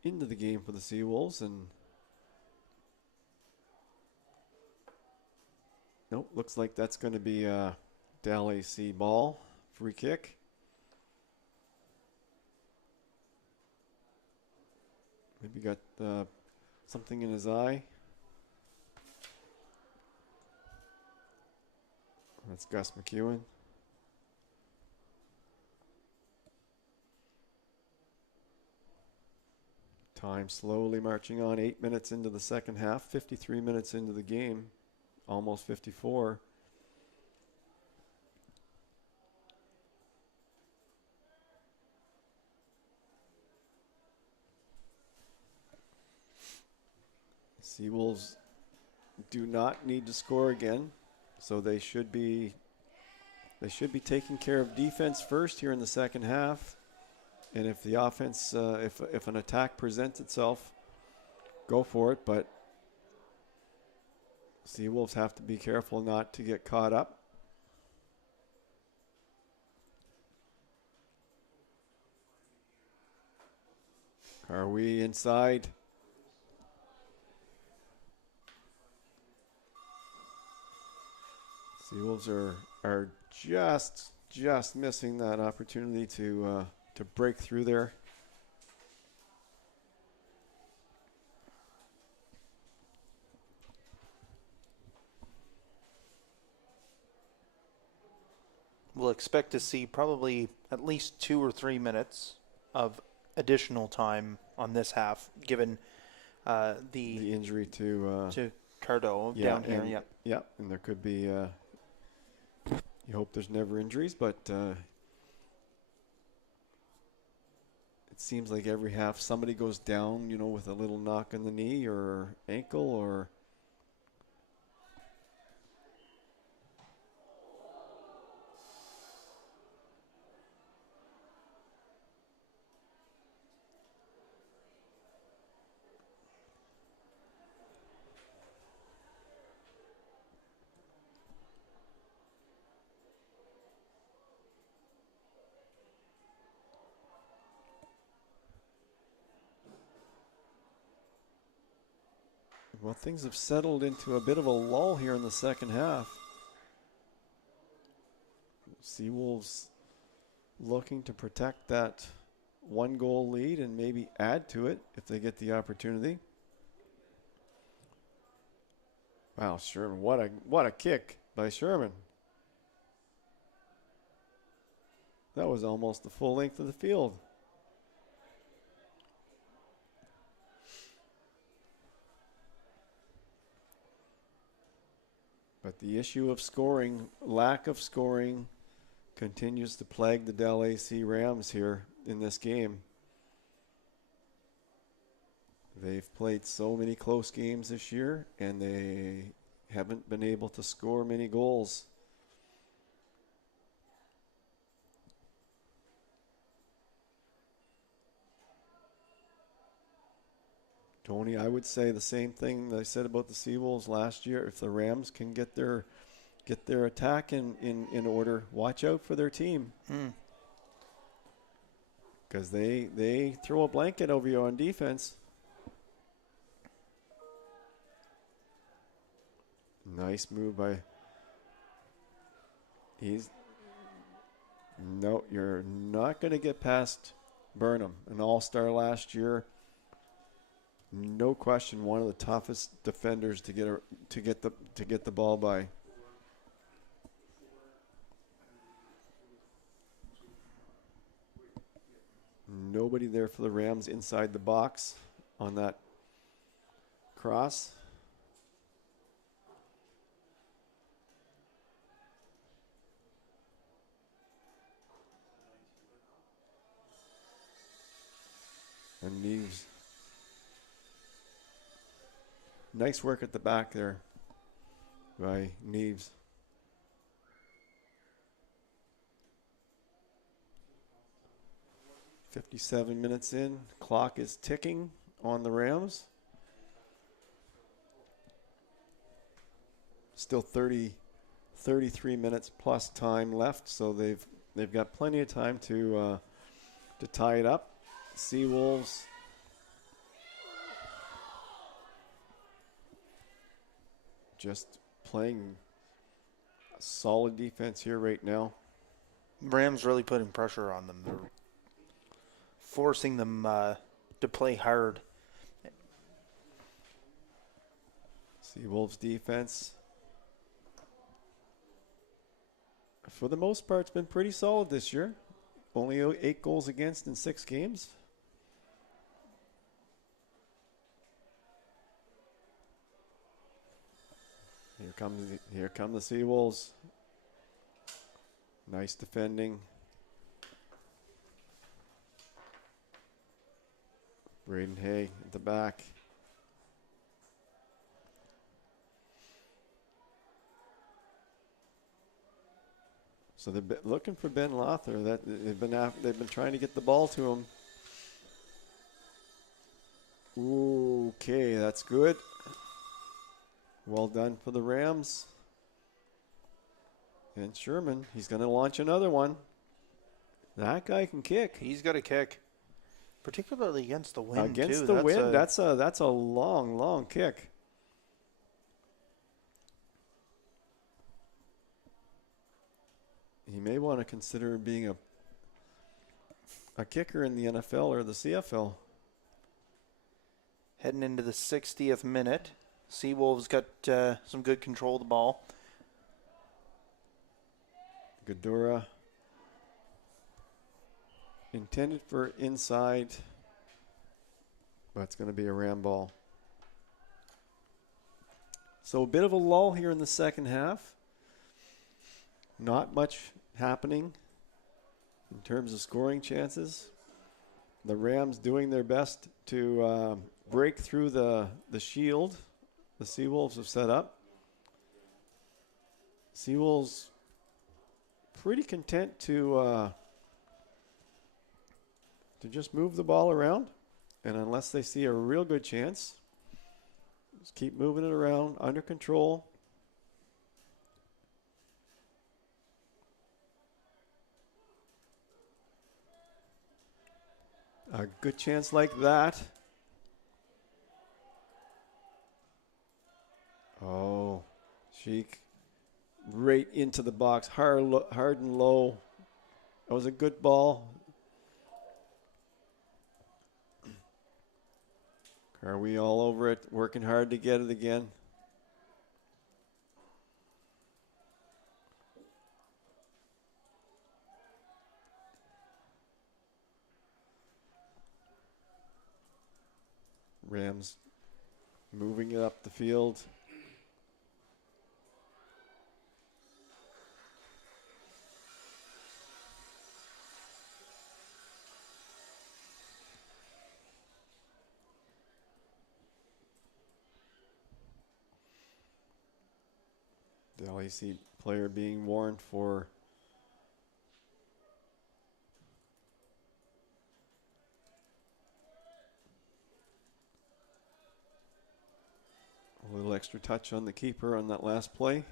into the game for the Seawolves, and nope, looks like that's going to be a DAC ball, free kick. Maybe got something in his eye. That's Gus McEwen. Time slowly marching on. 8 minutes into the second half, 53 minutes into the game, almost 54. Seawolves do not need to score again, so they should be taking care of defense first here in the second half. And if the offense, if an attack presents itself, go for it. But Seawolves have to be careful not to get caught up. Are we inside? Seawolves are just missing that opportunity to break through there. we'll expect to see probably at least 2 or 3 minutes of additional time on this half, given The injury to Cardo down here. Yeah, and there could be. You hope there's never injuries, but it seems like every half somebody goes down, with a little knock in the knee or ankle or. Well, things have settled into a bit of a lull here in the second half. Seawolves looking to protect that 1-goal lead and maybe add to it if they get the opportunity. Wow, Sherman, what a kick by Sherman. That was almost the full length of the field. But the issue of scoring, lack of scoring, continues to plague the DAC Rams here in this game. They've played so many close games this year, and they haven't been able to score many goals. Tony, I would say the same thing that I said about the Seawolves last year. If the Rams can get their attack in order, watch out for their team. Because they throw a blanket over you on defense. Nice move by. No, you're not going to get past Burnham, an all-star last year. No question, one of the toughest defenders to get the ball by. Nobody there for the Rams inside the box on that cross. And Neves. Nice work at the back there by Neves. "57 minutes in. Clock is ticking on the Rams. Still 33 minutes plus time left, so they've got plenty of time to tie it up. Seawolves just playing a solid defense here right now. Rams really putting pressure on them. They're forcing them to play hard. Seawolves defense, for the most part, it's been pretty solid this year. Only 8 goals against in 6 games. Here come the Seawolves. Nice defending. Braden Hay at the back. So they're looking for Ben Lother. They've been trying to get the ball to him. Okay, that's good. Well done for the Rams. And Sherman, he's going to launch another one. That guy can kick. He's got a kick, particularly against the wind. Against the wind, that's a long, long kick. He may want to consider being a kicker in the NFL or the CFL. Heading into the 60th minute. Seawolves got some good control of the ball. Gadura intended for inside, but it's going to be a Ram ball. So a bit of a lull here in the second half. Not much happening in terms of scoring chances. The Rams doing their best to break through the shield the Seawolves have set up. Seawolves pretty content to just move the ball around, and unless they see a real good chance, just keep moving it around under control. A good chance like that. Oh, Sheik right into the box, hard and low. That was a good ball. Are we all over it, working hard to get it again? Rams moving it up the field. The LAC player being warned for a little extra touch on the keeper on that last play.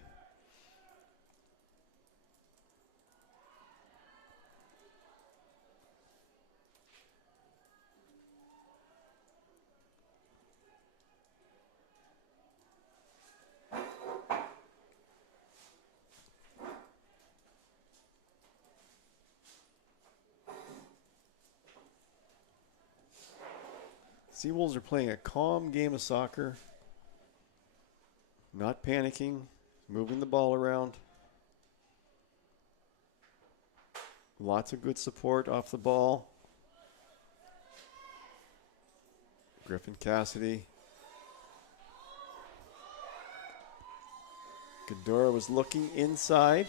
Seawolves are playing a calm game of soccer. Not panicking, moving the ball around. Lots of good support off the ball. Griffin Cassidy. Gadora was looking inside.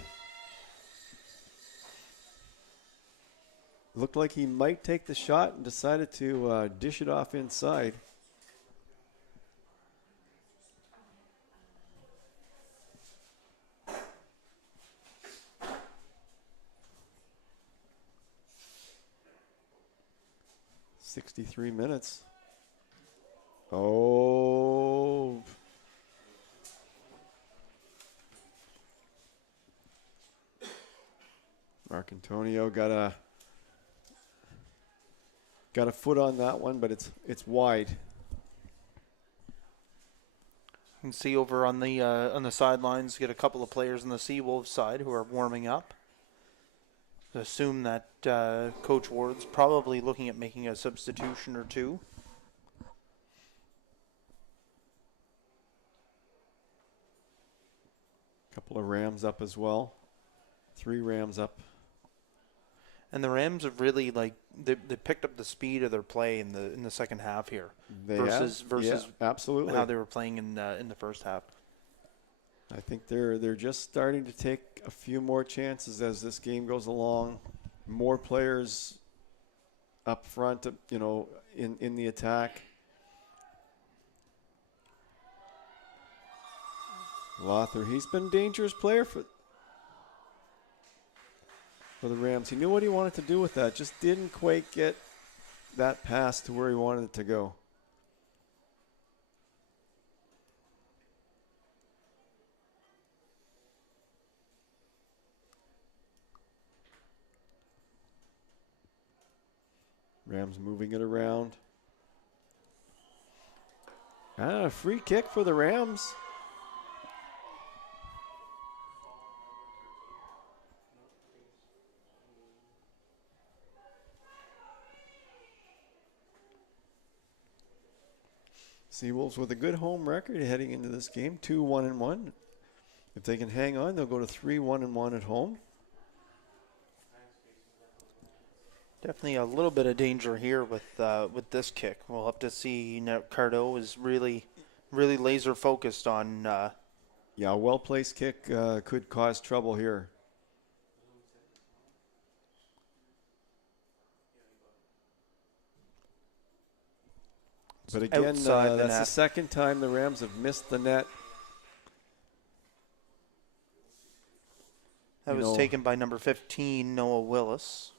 Looked like he might take the shot and decided to dish it off inside. "63 minutes. Oh. Mark Antonio got a foot on that one, but it's wide. You can see over on the sidelines, get a couple of players on the Seawolves side who are warming up. I assume that Coach Ward's probably looking at making a substitution or two. Couple of Rams up as well. 3 Rams up. And the Rams have really they picked up the speed of their play in the second half here versus yeah, absolutely how they were playing in the first half. I think they're just starting to take a few more chances as this game goes along. More players up front, in the attack. Lothar, he's been a dangerous player for the Rams. He knew what he wanted to do with that, just didn't quite get that pass to where he wanted it to go. Rams moving it around. A free kick for the Rams. Seawolves with a good home record heading into this game, 2-1-1. If they can hang on, they'll go to 3-1-1 at home. Definitely a little bit of danger here with this kick. We'll have to see. Cardo is really laser focused on. Yeah, a well-placed kick could cause trouble here. But again, outside the that's net. the second time the Rams have missed the net. That was taken by number 15, Noah Willis.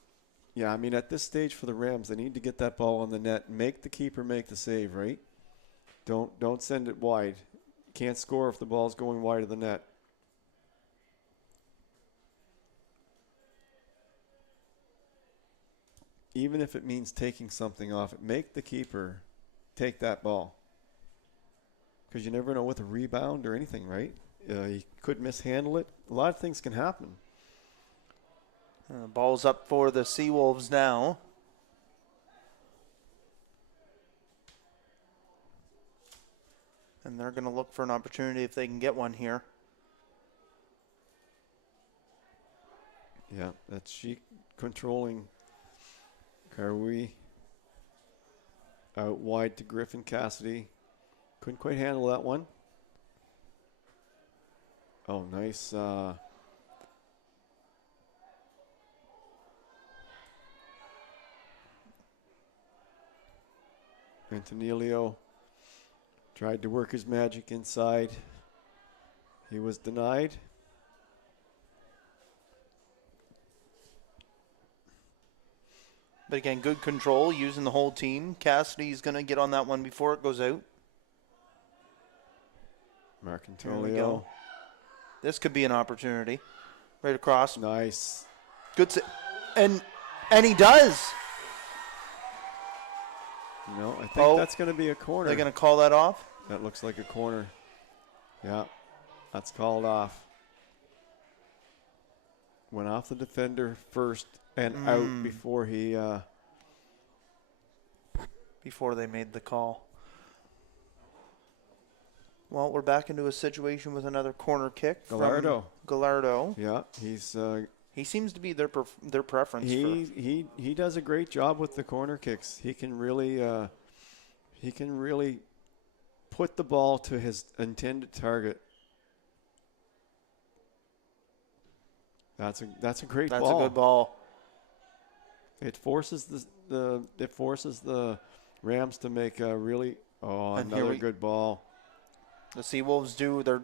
Yeah, I mean, at this stage for the Rams, they need to get that ball on the net, make the keeper make the save, right? Don't send it wide. You can't score if the ball's going wide of the net. Even if it means taking something off it, make the keeper take that ball. Because you never know with a rebound or anything, right? You could mishandle it. A lot of things can happen. Ball's up for the Seawolves now. And they're going to look for an opportunity if they can get one here. Yeah, that's Sheik controlling Karui. Out wide to Griffin Cassidy. Couldn't quite handle that one. Oh, nice. Antonilio tried to work his magic inside. He was denied. But again, good control, using the whole team. Cassidy's going to get on that one before it goes out. Marcantonio. This could be an opportunity. Right across. Nice. Good. And he does. No, I think that's going to be a corner. They're going to call that off? That looks like a corner. Yeah, that's called off. Went off the defender first and out before he... Before they made the call. Well, we're back into a situation with another corner kick Gallardo. from Gallardo. Yeah, he's... he seems to be their preference. He does a great job with the corner kicks. He can really put the ball to his intended target. That's a great ball. That's a good ball. It forces the Rams to make a really another good ball. The Seawolves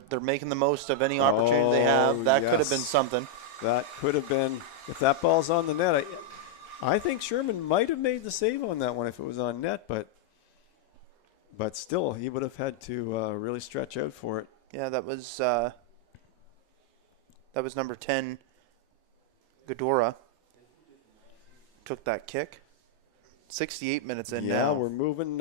they're making the most of any opportunity they have. That could have been something. That could have been, if that ball's on the net. I think Sherman might have made the save on that one if it was on net, but still, he would have had to really stretch out for it. Yeah, that was number 10, Godora. Took that kick. 68 minutes in now. Yeah, we're moving.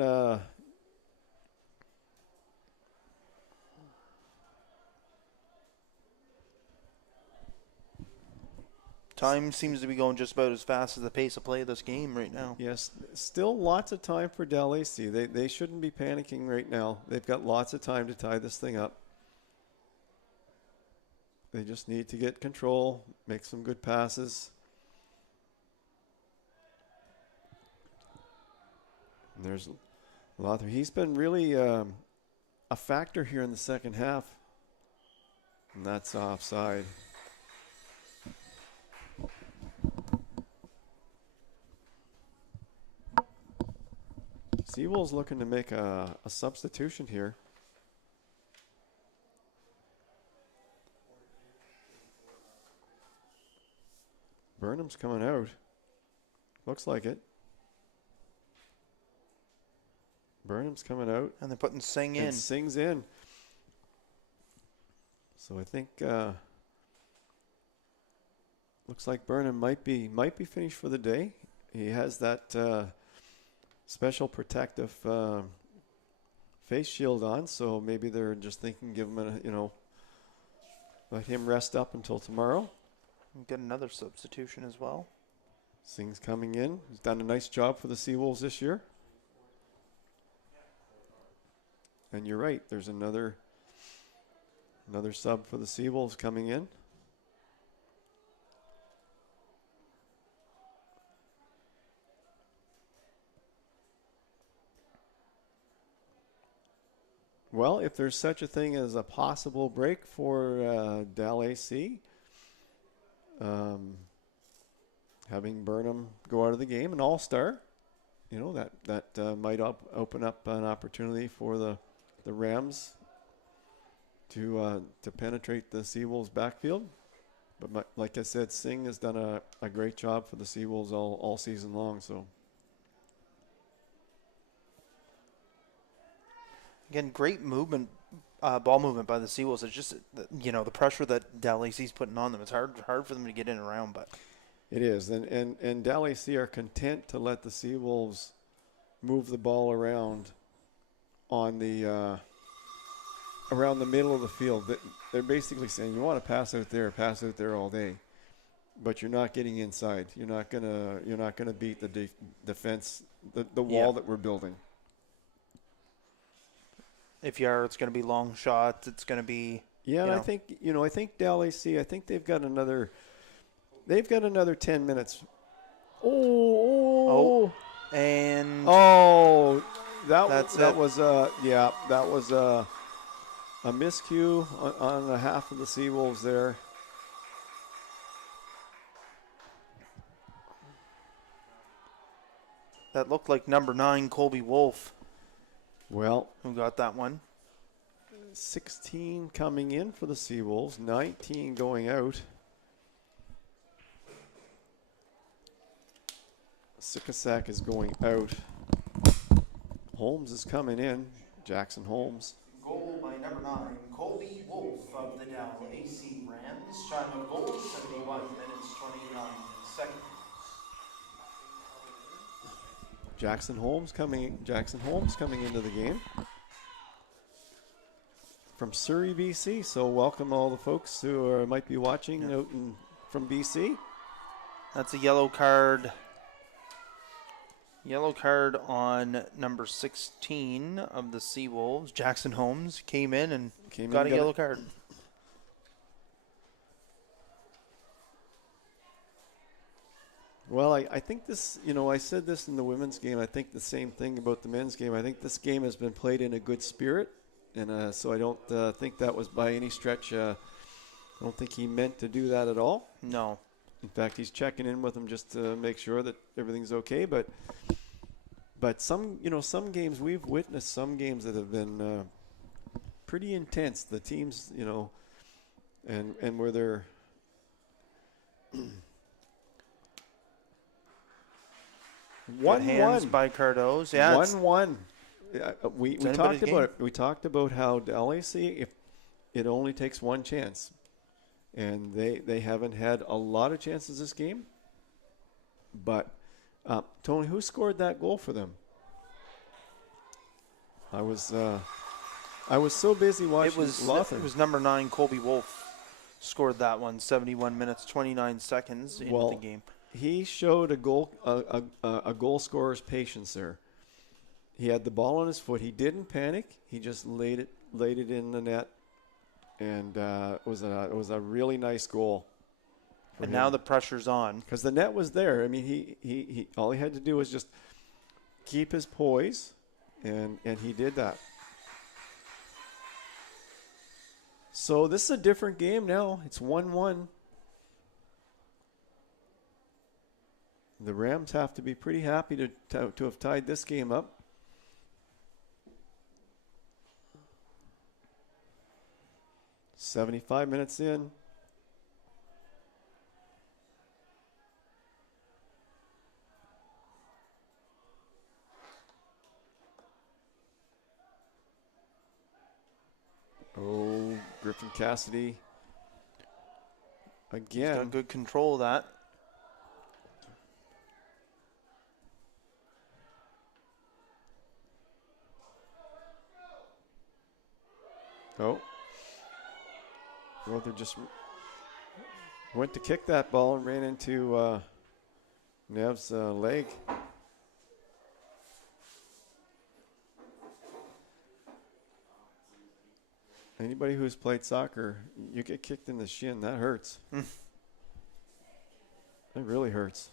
Time seems to be going just about as fast as the pace of play of this game right now. Yes, still lots of time for Del AC. They shouldn't be panicking right now. They've got lots of time to tie this thing up. They just need to get control, make some good passes. And there's a lot. He's been really a factor here in the second half. And that's offside. Seawolves looking to make a substitution here. Burnham's coming out. Looks like it. Burnham's coming out. And they're putting Singh in. And Singh's in. So I think looks like Burnham might be finished for the day. He has that special protective face shield on, so maybe they're just thinking give him let him rest up until tomorrow. Get another substitution as well. Singh's coming in. He's done a nice job for the Seawolves this year. And you're right, there's another sub for the Seawolves coming in. Well, if there's such a thing as a possible break for DAC, having Burnham go out of the game, an all-star, that might open up an opportunity for the Rams to penetrate the Seawolves backfield. But like I said, Singh has done a great job for the Seawolves all season long. So Again, great movement, ball movement by the Seawolves. It's just, the pressure that DAC's putting on them. It's hard for them to get in and around, but it is. And DAC are content to let the Seawolves move the ball around on the around the middle of the field. They're basically saying, you want to pass out there all day, but you're not getting inside. You're not gonna beat the defense, the wall that we're building. if you are, it's going to be long shots. It's going to be And I think DAC. I think they've got another 10 minutes. and That was a miscue on the half of the Seawolves there. that looked like number 9 Colby Wolf. Well, Who got that one? 16 coming in for the Seawolves, 19 going out. Sikasak is going out. Holmes is coming in. Jackson Holmes. Goal by number 9 Colby Wolf of the DAC Rams. Time of goal 71 minutes 29 seconds. Jackson Holmes coming into the game from Surrey, BC. So welcome all the folks who might be watching out from BC. That's a yellow card. Yellow card on number 16 of the Seawolves. Jackson Holmes came in and got a yellow card. Well, I think this, I said this in the women's game. I think the same thing about the men's game. I think this game has been played in a good spirit. And so I don't think that was by any stretch. I don't think he meant to do that at all. No. In fact, he's checking in with them just to make sure that everything's okay. But some games we've witnessed, some games that have been pretty intense. The teams, and where they're Good hands by Cardos. Yeah, 1-1. We talked about it. We talked about how DAC, if it only takes one chance, and they haven't had a lot of chances this game. But Tony, who scored that goal for them? I was so busy watching. It was number 9 Colby Wolf scored that one. 71 minutes 29 seconds into the game. He showed a goal scorer's patience there. He had the ball on his foot. He didn't panic. He just laid it in the net, and it was a really nice goal. And now the pressure's on because the net was there. I mean, he all he had to do was just keep his poise, and he did that. So this is a different game now. It's 1-1. The Rams have to be pretty happy to have tied this game up. "75 minutes in. Oh, Griffin Cassidy. Again. He's got good control of that. They just went to kick that ball and ran into Nev's leg. Anybody who's played soccer, you get kicked in the shin, that hurts. It really hurts.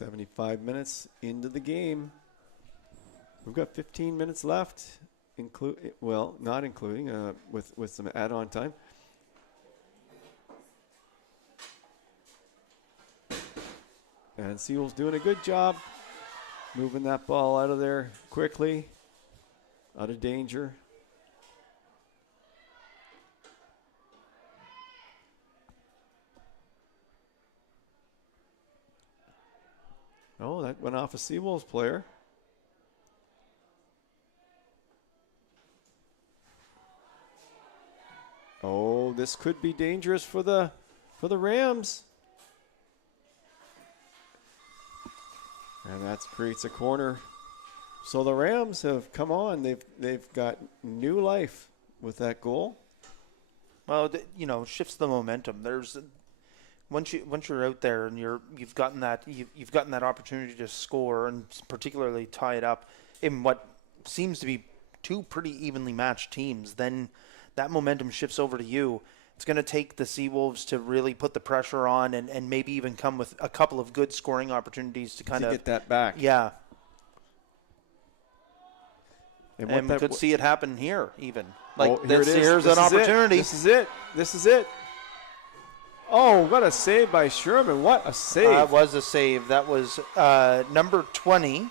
75 minutes into the game. We've got 15 minutes left, not including with some add-on time. And Seawolves doing a good job moving that ball out of there quickly, out of danger. Oh, that went off a Seawolves player. Oh, this could be dangerous for the Rams. And that creates a corner. So the Rams have come on. They've got new life with that goal. Well, shifts the momentum. There's once you're out there and you've gotten that opportunity to score and particularly tie it up in what seems to be two pretty evenly matched teams, then that momentum shifts over to you. It's going to take the Seawolves to really put the pressure on and maybe even come with a couple of good scoring opportunities to kind of get that back. Yeah. And we could see it happen here even. Here's an opportunity. This is it. Oh, what a save by Sherman. What a save. That was a save. That was number 20,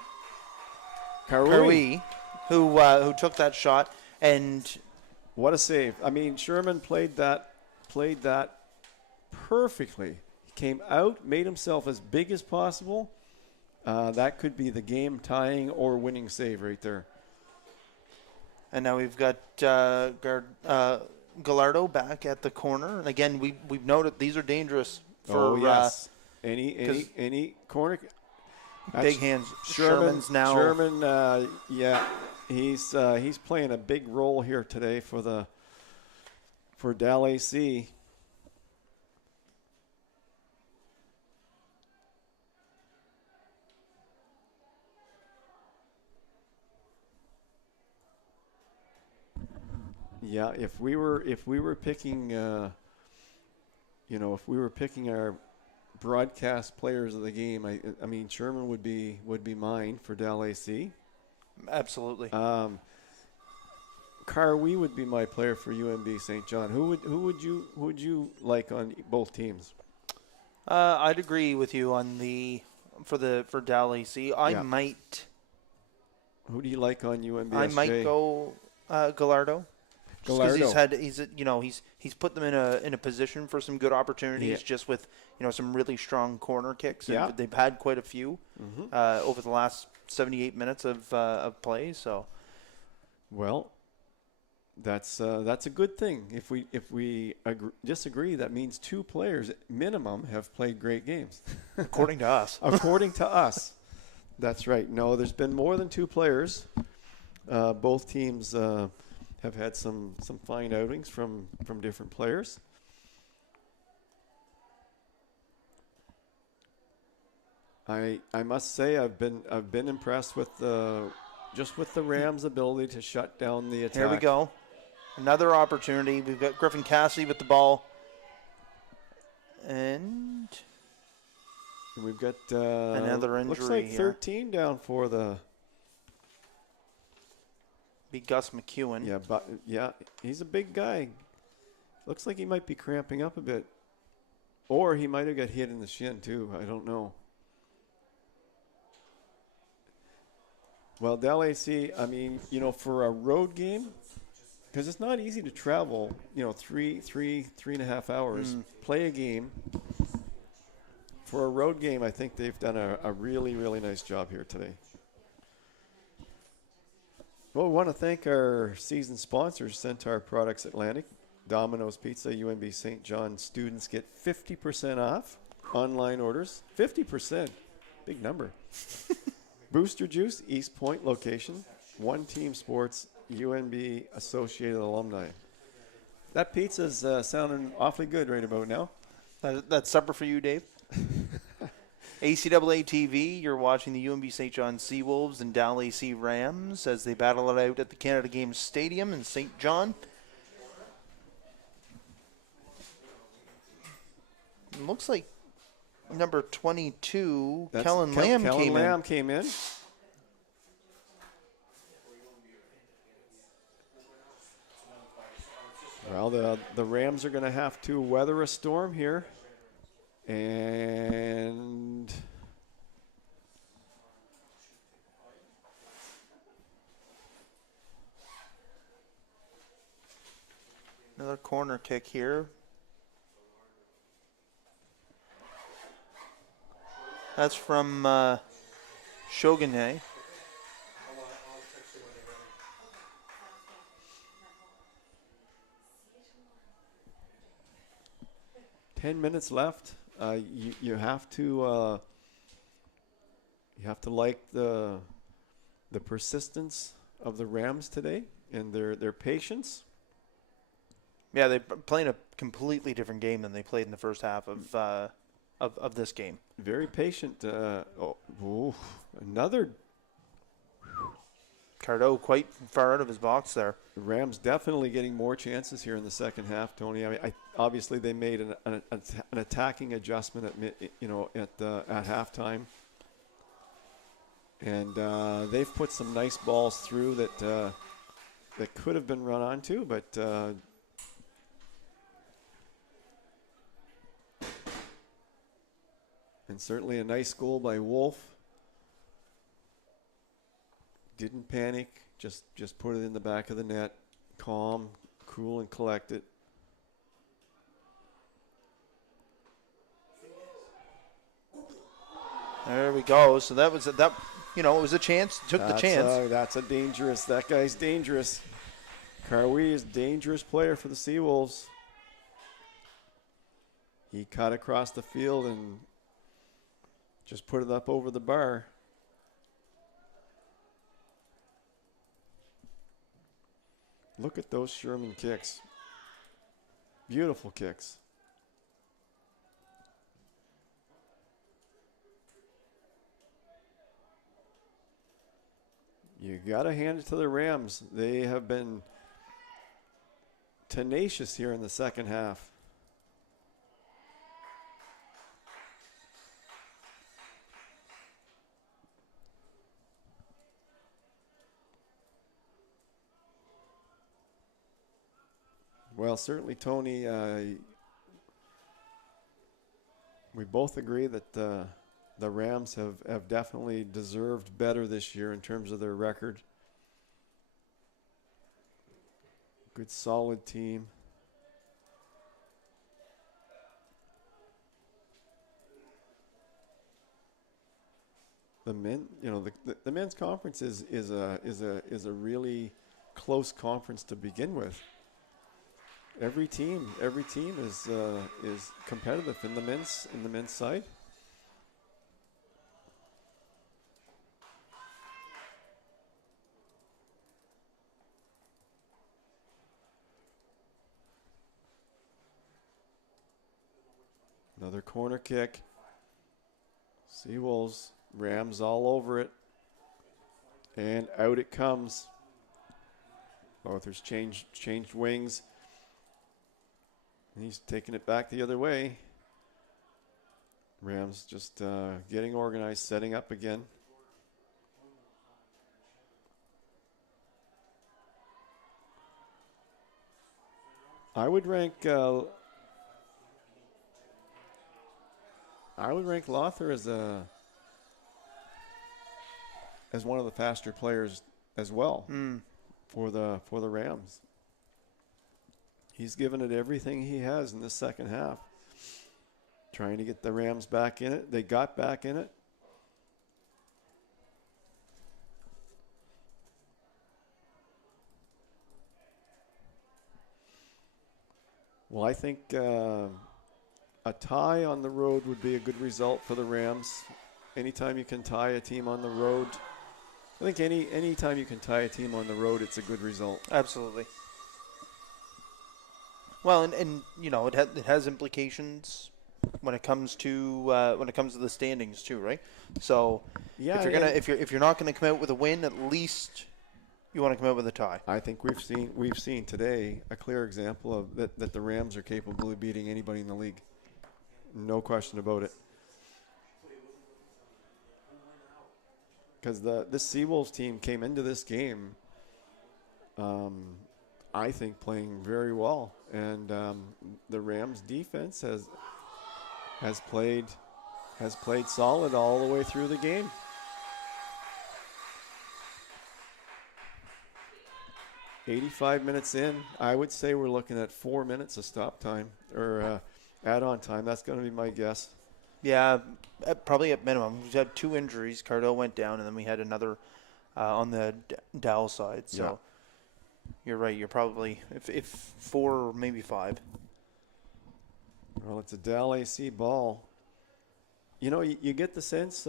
Karui, who took that shot. And what a save. I mean, Sherman played that perfectly. He came out, made himself as big as possible. That could be the game tying or winning save right there. And now we've got Gallardo back at the corner. And again, we've noted these are dangerous for any corner. Big hands. Sherman's now. Sherman, he's playing a big role here today for DAC. Yeah, if we were picking, if we were picking our broadcast players of the game, I mean Sherman would be mine for DAC. Absolutely. Karui would be my player for UNB St. John. Who would you like on both teams? I'd agree with you on for DAC. I might. Who do you like on UNBSJ? I might go Gallardo. Because he's put them in a position for some good opportunities, just with some really strong corner kicks. And they've had quite a few over the last 78 minutes of play. So, well, that's a good thing. If we disagree, that means two players minimum have played great games, according to us. According to us, that's right. No, there's been more than two players. Both teams have had some fine outings from different players. I must say I've been impressed with the Rams' ability to shut down the attack. Here we go. Another opportunity. We've got Griffin Cassidy with the ball. And we've got another injury. Looks like here. 13 down for the be Gus McEwen. Yeah, he's a big guy. Looks like he might be cramping up a bit. Or he might have got hit in the shin too. I don't know. Well, DAC, I mean, for a road game, because it's not easy to travel, 3.5 hours, play a game. For a road game, I think they've done a really, really nice job here today. Well, we want to thank our season sponsors, Centaur Products Atlantic, Domino's Pizza, UNB St. John. Students get 50% off online orders. 50%. Big number. Booster Juice, East Point location. One Team Sports, UNB Associated Alumni. That pizza's sounding awfully good right about now. That's supper for you, Dave. ACAA TV, you're watching the UNB St. John Seawolves and DAC Rams as they battle it out at the Canada Games Stadium in St. John. It looks like number 22, That's Kellen Lamb Kellen came Lamb in. came in. Well, the Rams are going to have to weather a storm here. And Another corner kick here. That's from Shogunai. 10 minutes left. You have to like the persistence of the Rams today and their patience. Yeah, they're playing a completely different game than they played in the first half of this game. Very patient. Another. Cardo quite far out of his box there. The Rams definitely getting more chances here in the second half, Tony. I mean, obviously they made an attacking adjustment at halftime, and they've put some nice balls through that could have been run onto, but and certainly a nice goal by Wolf. Didn't panic, just put it in the back of the net, calm, cool, and collected. There we go. So that was it was a chance. Took the chance. That's a dangerous. That guy's dangerous. Carwi is a dangerous player for the Seawolves. He cut across the field and just put it up over the bar. Look at those Sherman kicks. Beautiful kicks. You got to hand it to the Rams. They have been tenacious here in the second half. Well, certainly, Tony, we both agree that the Rams have definitely deserved better this year in terms of their record. Good, solid team. The men, the men's conference is a really close conference to begin with. Every team is competitive in the men's side. Another corner kick. Seawolves, Rams all over it. And out it comes. Arthur's changed wings. He's taking it back the other way. Rams just getting organized, setting up again. I would rank Lothar as one of the faster players as well for the Rams. He's given it everything he has in the second half. Trying to get the Rams back in it. They got back in it. Well, I think a tie on the road would be a good result for the Rams. Anytime you can tie a team on the road, I think any time you can tie a team on the road, it's a good result. Absolutely. Well, and it has implications when it comes to the standings too, right? So yeah, if you're not gonna come out with a win, at least you want to come out with a tie. I think we've seen today a clear example of that the Rams are capable of beating anybody in the league. No question about it. because this Seawolves team came into this game, I think, playing very well, and the Rams defense has played solid all the way through the game. "85 minutes in, I would say we're looking at 4 minutes of stop time or add-on time. That's going to be my guess. Yeah, probably at minimum. We had 2 injuries. Cardell went down, and then we had another on the Dow side. So you're right. You're probably if 4 or maybe 5. Well, it's a Dal AC ball. You know, you get the sense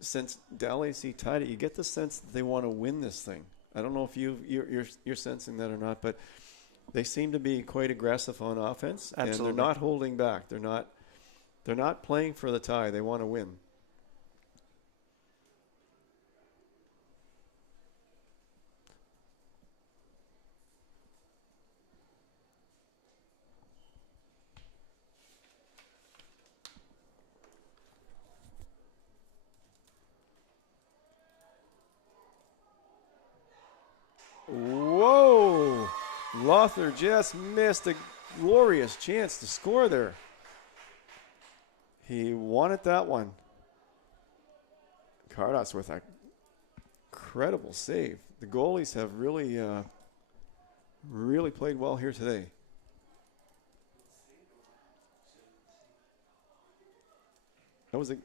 since Dal AC tied it, you get the sense that they want to win this thing. I don't know if you're sensing that or not, but they seem to be quite aggressive on offense. Absolutely. And they're not holding back. They're not playing for the tie. They want to win. Whoa! Lothar just missed a glorious chance to score there. He wanted that one. Cardos with an incredible save. The goalies have really played well here today. That was a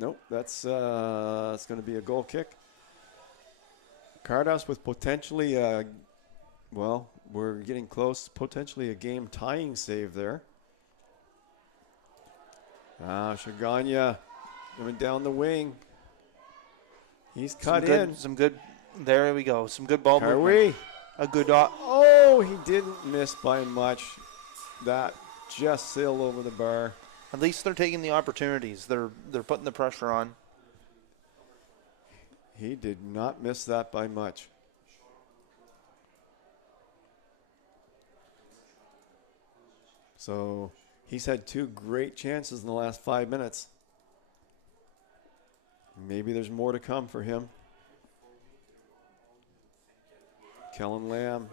nope. That's going to be a goal kick. Cardos with potentially, well, we're getting close. Potentially a game-tying save there. Shaganya coming down the wing. He's cut in. Some good. There we go. Some good ball movement. Carwe. A good. Oh, he didn't miss by much. That just sailed over the bar. At least they're taking the opportunities. They're putting the pressure on. He did not miss that by much. So he's had 2 great chances in the last 5 minutes. Maybe there's more to come for him. Kellen Lamb.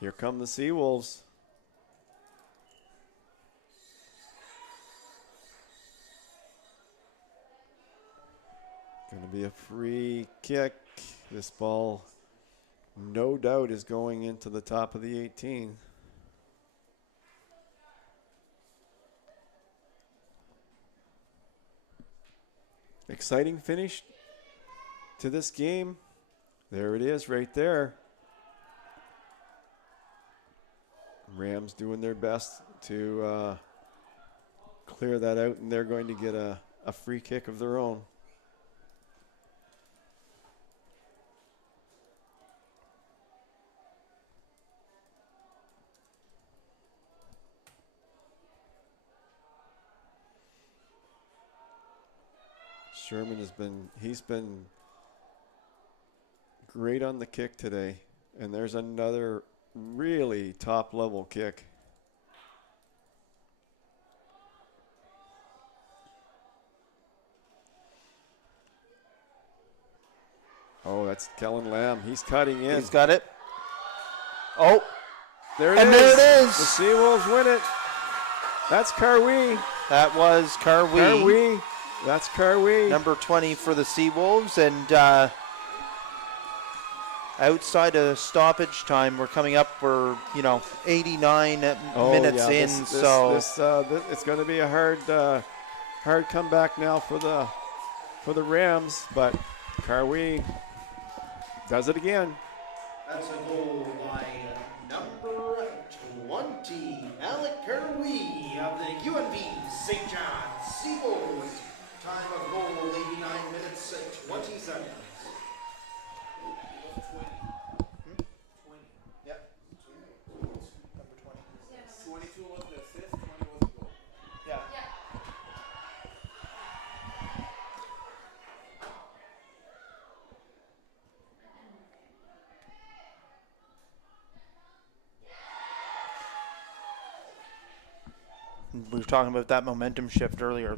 Here come the Seawolves. Going to be a free kick. This ball, no doubt, is going into the top of the 18. Exciting finish to this game. There it is right there. Rams doing their best to clear that out, and they're going to get a free kick of their own. Sherman he's been great on the kick today. And there's another really top level kick. Oh, that's Kellen Lamb. He's cutting in. He's got it. Oh. There it is. There it is. The Seawolves win it. That's Carwe. That was Carwe. Carwe. That's Carwe. Number 20 for the Seawolves. And outside of stoppage time, we're coming up. We're 89 minutes in. It's going to be a hard comeback now for the Rams. But Carwe does it again. That's a goal by number 20, Alec Carwe of the UNBSJ Seawolves. Time of goal, 89 minutes, 20 seconds. 20. Yep. Number 20. 22 was the assist, 20 was the goal. Yeah. We were talking about that momentum shift earlier.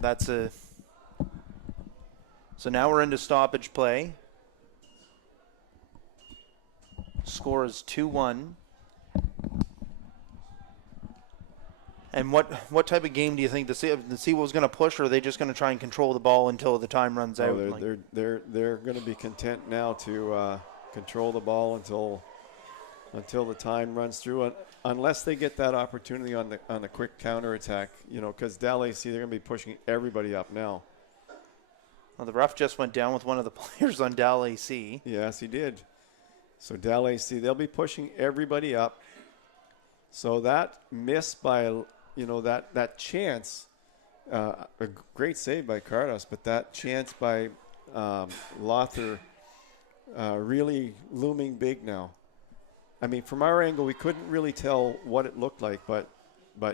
So now we're into stoppage play. Score is 2-1. And what type of game do you think the Seawolves going to push, or are they just going to try and control the ball until the time runs out? They're going to be content now to control the ball until the time runs through, unless they get that opportunity on the quick counterattack. Because DAC, they're going to be pushing everybody up now. Well, the ref just went down with one of the players on DAC. Yes, he did. So DAC, they'll be pushing everybody up. So that miss by, that chance, a great save by Cardos, but that chance by Lothar really looming big now. I mean, from our angle, we couldn't really tell what it looked like, but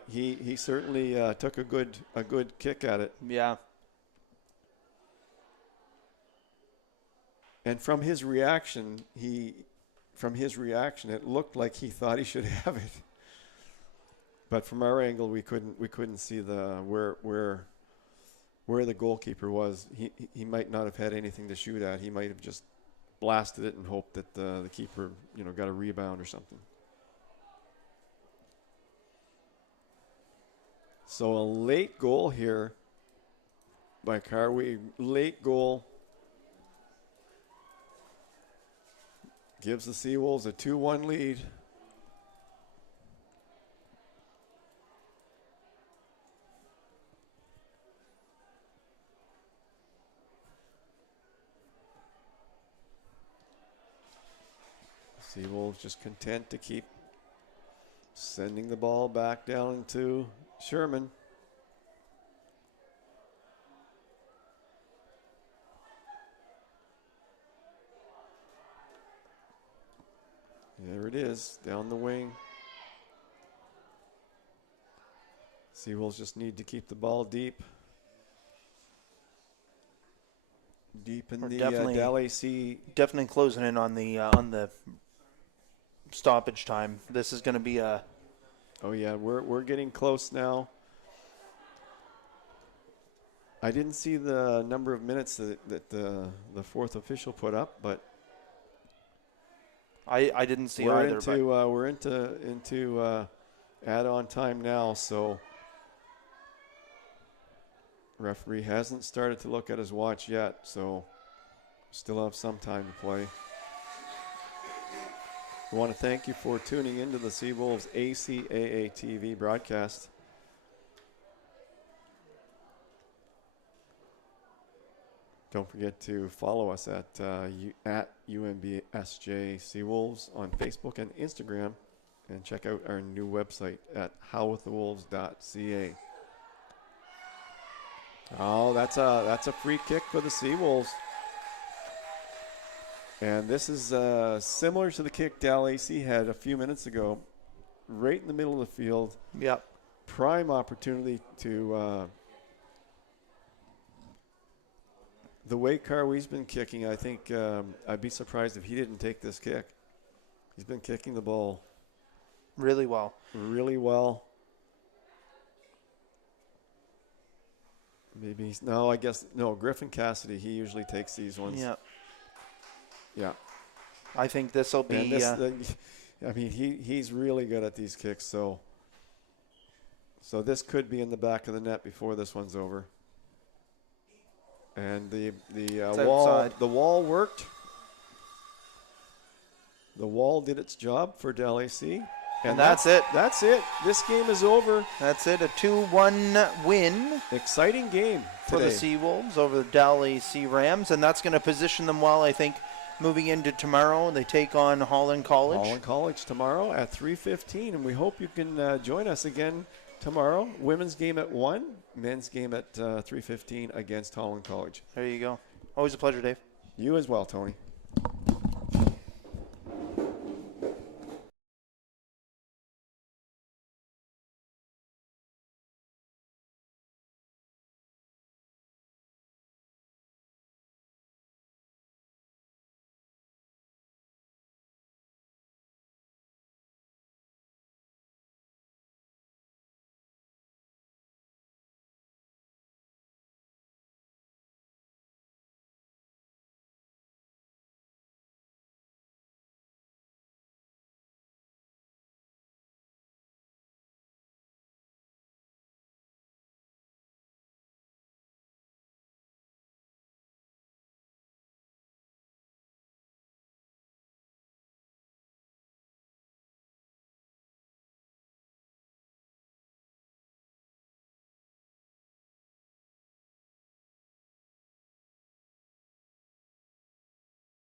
he certainly took a good kick at it. Yeah. And from his reaction, it looked like he thought he should have it. But from our angle, we couldn't see where the goalkeeper was. He might not have had anything to shoot at. He might have just blasted it and hoped that the keeper, got a rebound or something. So a late goal here by Carwee. Late goal gives the Seawolves a 2-1 lead. Seawolves just content to keep sending the ball back down into Sherman. There it is, down the wing. Seawolves just need to keep the ball deep. Deep in the DAC. Definitely closing in on the stoppage time. This is going to be a... Oh, yeah, we're getting close now. I didn't see the number of minutes that the fourth official put up, but I didn't see either. We're into add-on time now, so referee hasn't started to look at his watch yet, so still have some time to play. We want to thank you for tuning into the Seawolves ACAA TV broadcast. Don't forget to follow us at UNBSJ Seawolves on Facebook and Instagram, and check out our new website at howwiththewolves.ca. Oh, that's a free kick for the Seawolves. And this is similar to the kick DAC had a few minutes ago, right in the middle of the field. Yep. Prime opportunity to the way Carwee's been kicking, I think I'd be surprised if he didn't take this kick. He's been kicking the ball really well. Really well. Maybe he's, no, I guess, no, Griffin Cassidy, he usually takes these ones. Yeah. Yeah. I think this will be... I mean, he's really good at these kicks, so this could be in the back of the net before this one's over. And the wall worked. The wall did its job for DAC. And that's it. That's it. This game is over. That's it. A 2-1 win. Exciting game for the Seawolves over the DAC Rams. And that's going to position them well, I think, moving into tomorrow. They take on Holland College. Holland College tomorrow at 3:15. And we hope you can join us again tomorrow. Women's game at 1. Men's game at 3:15 against Holland College. There you go. Always a pleasure, Dave. You as well, Tony.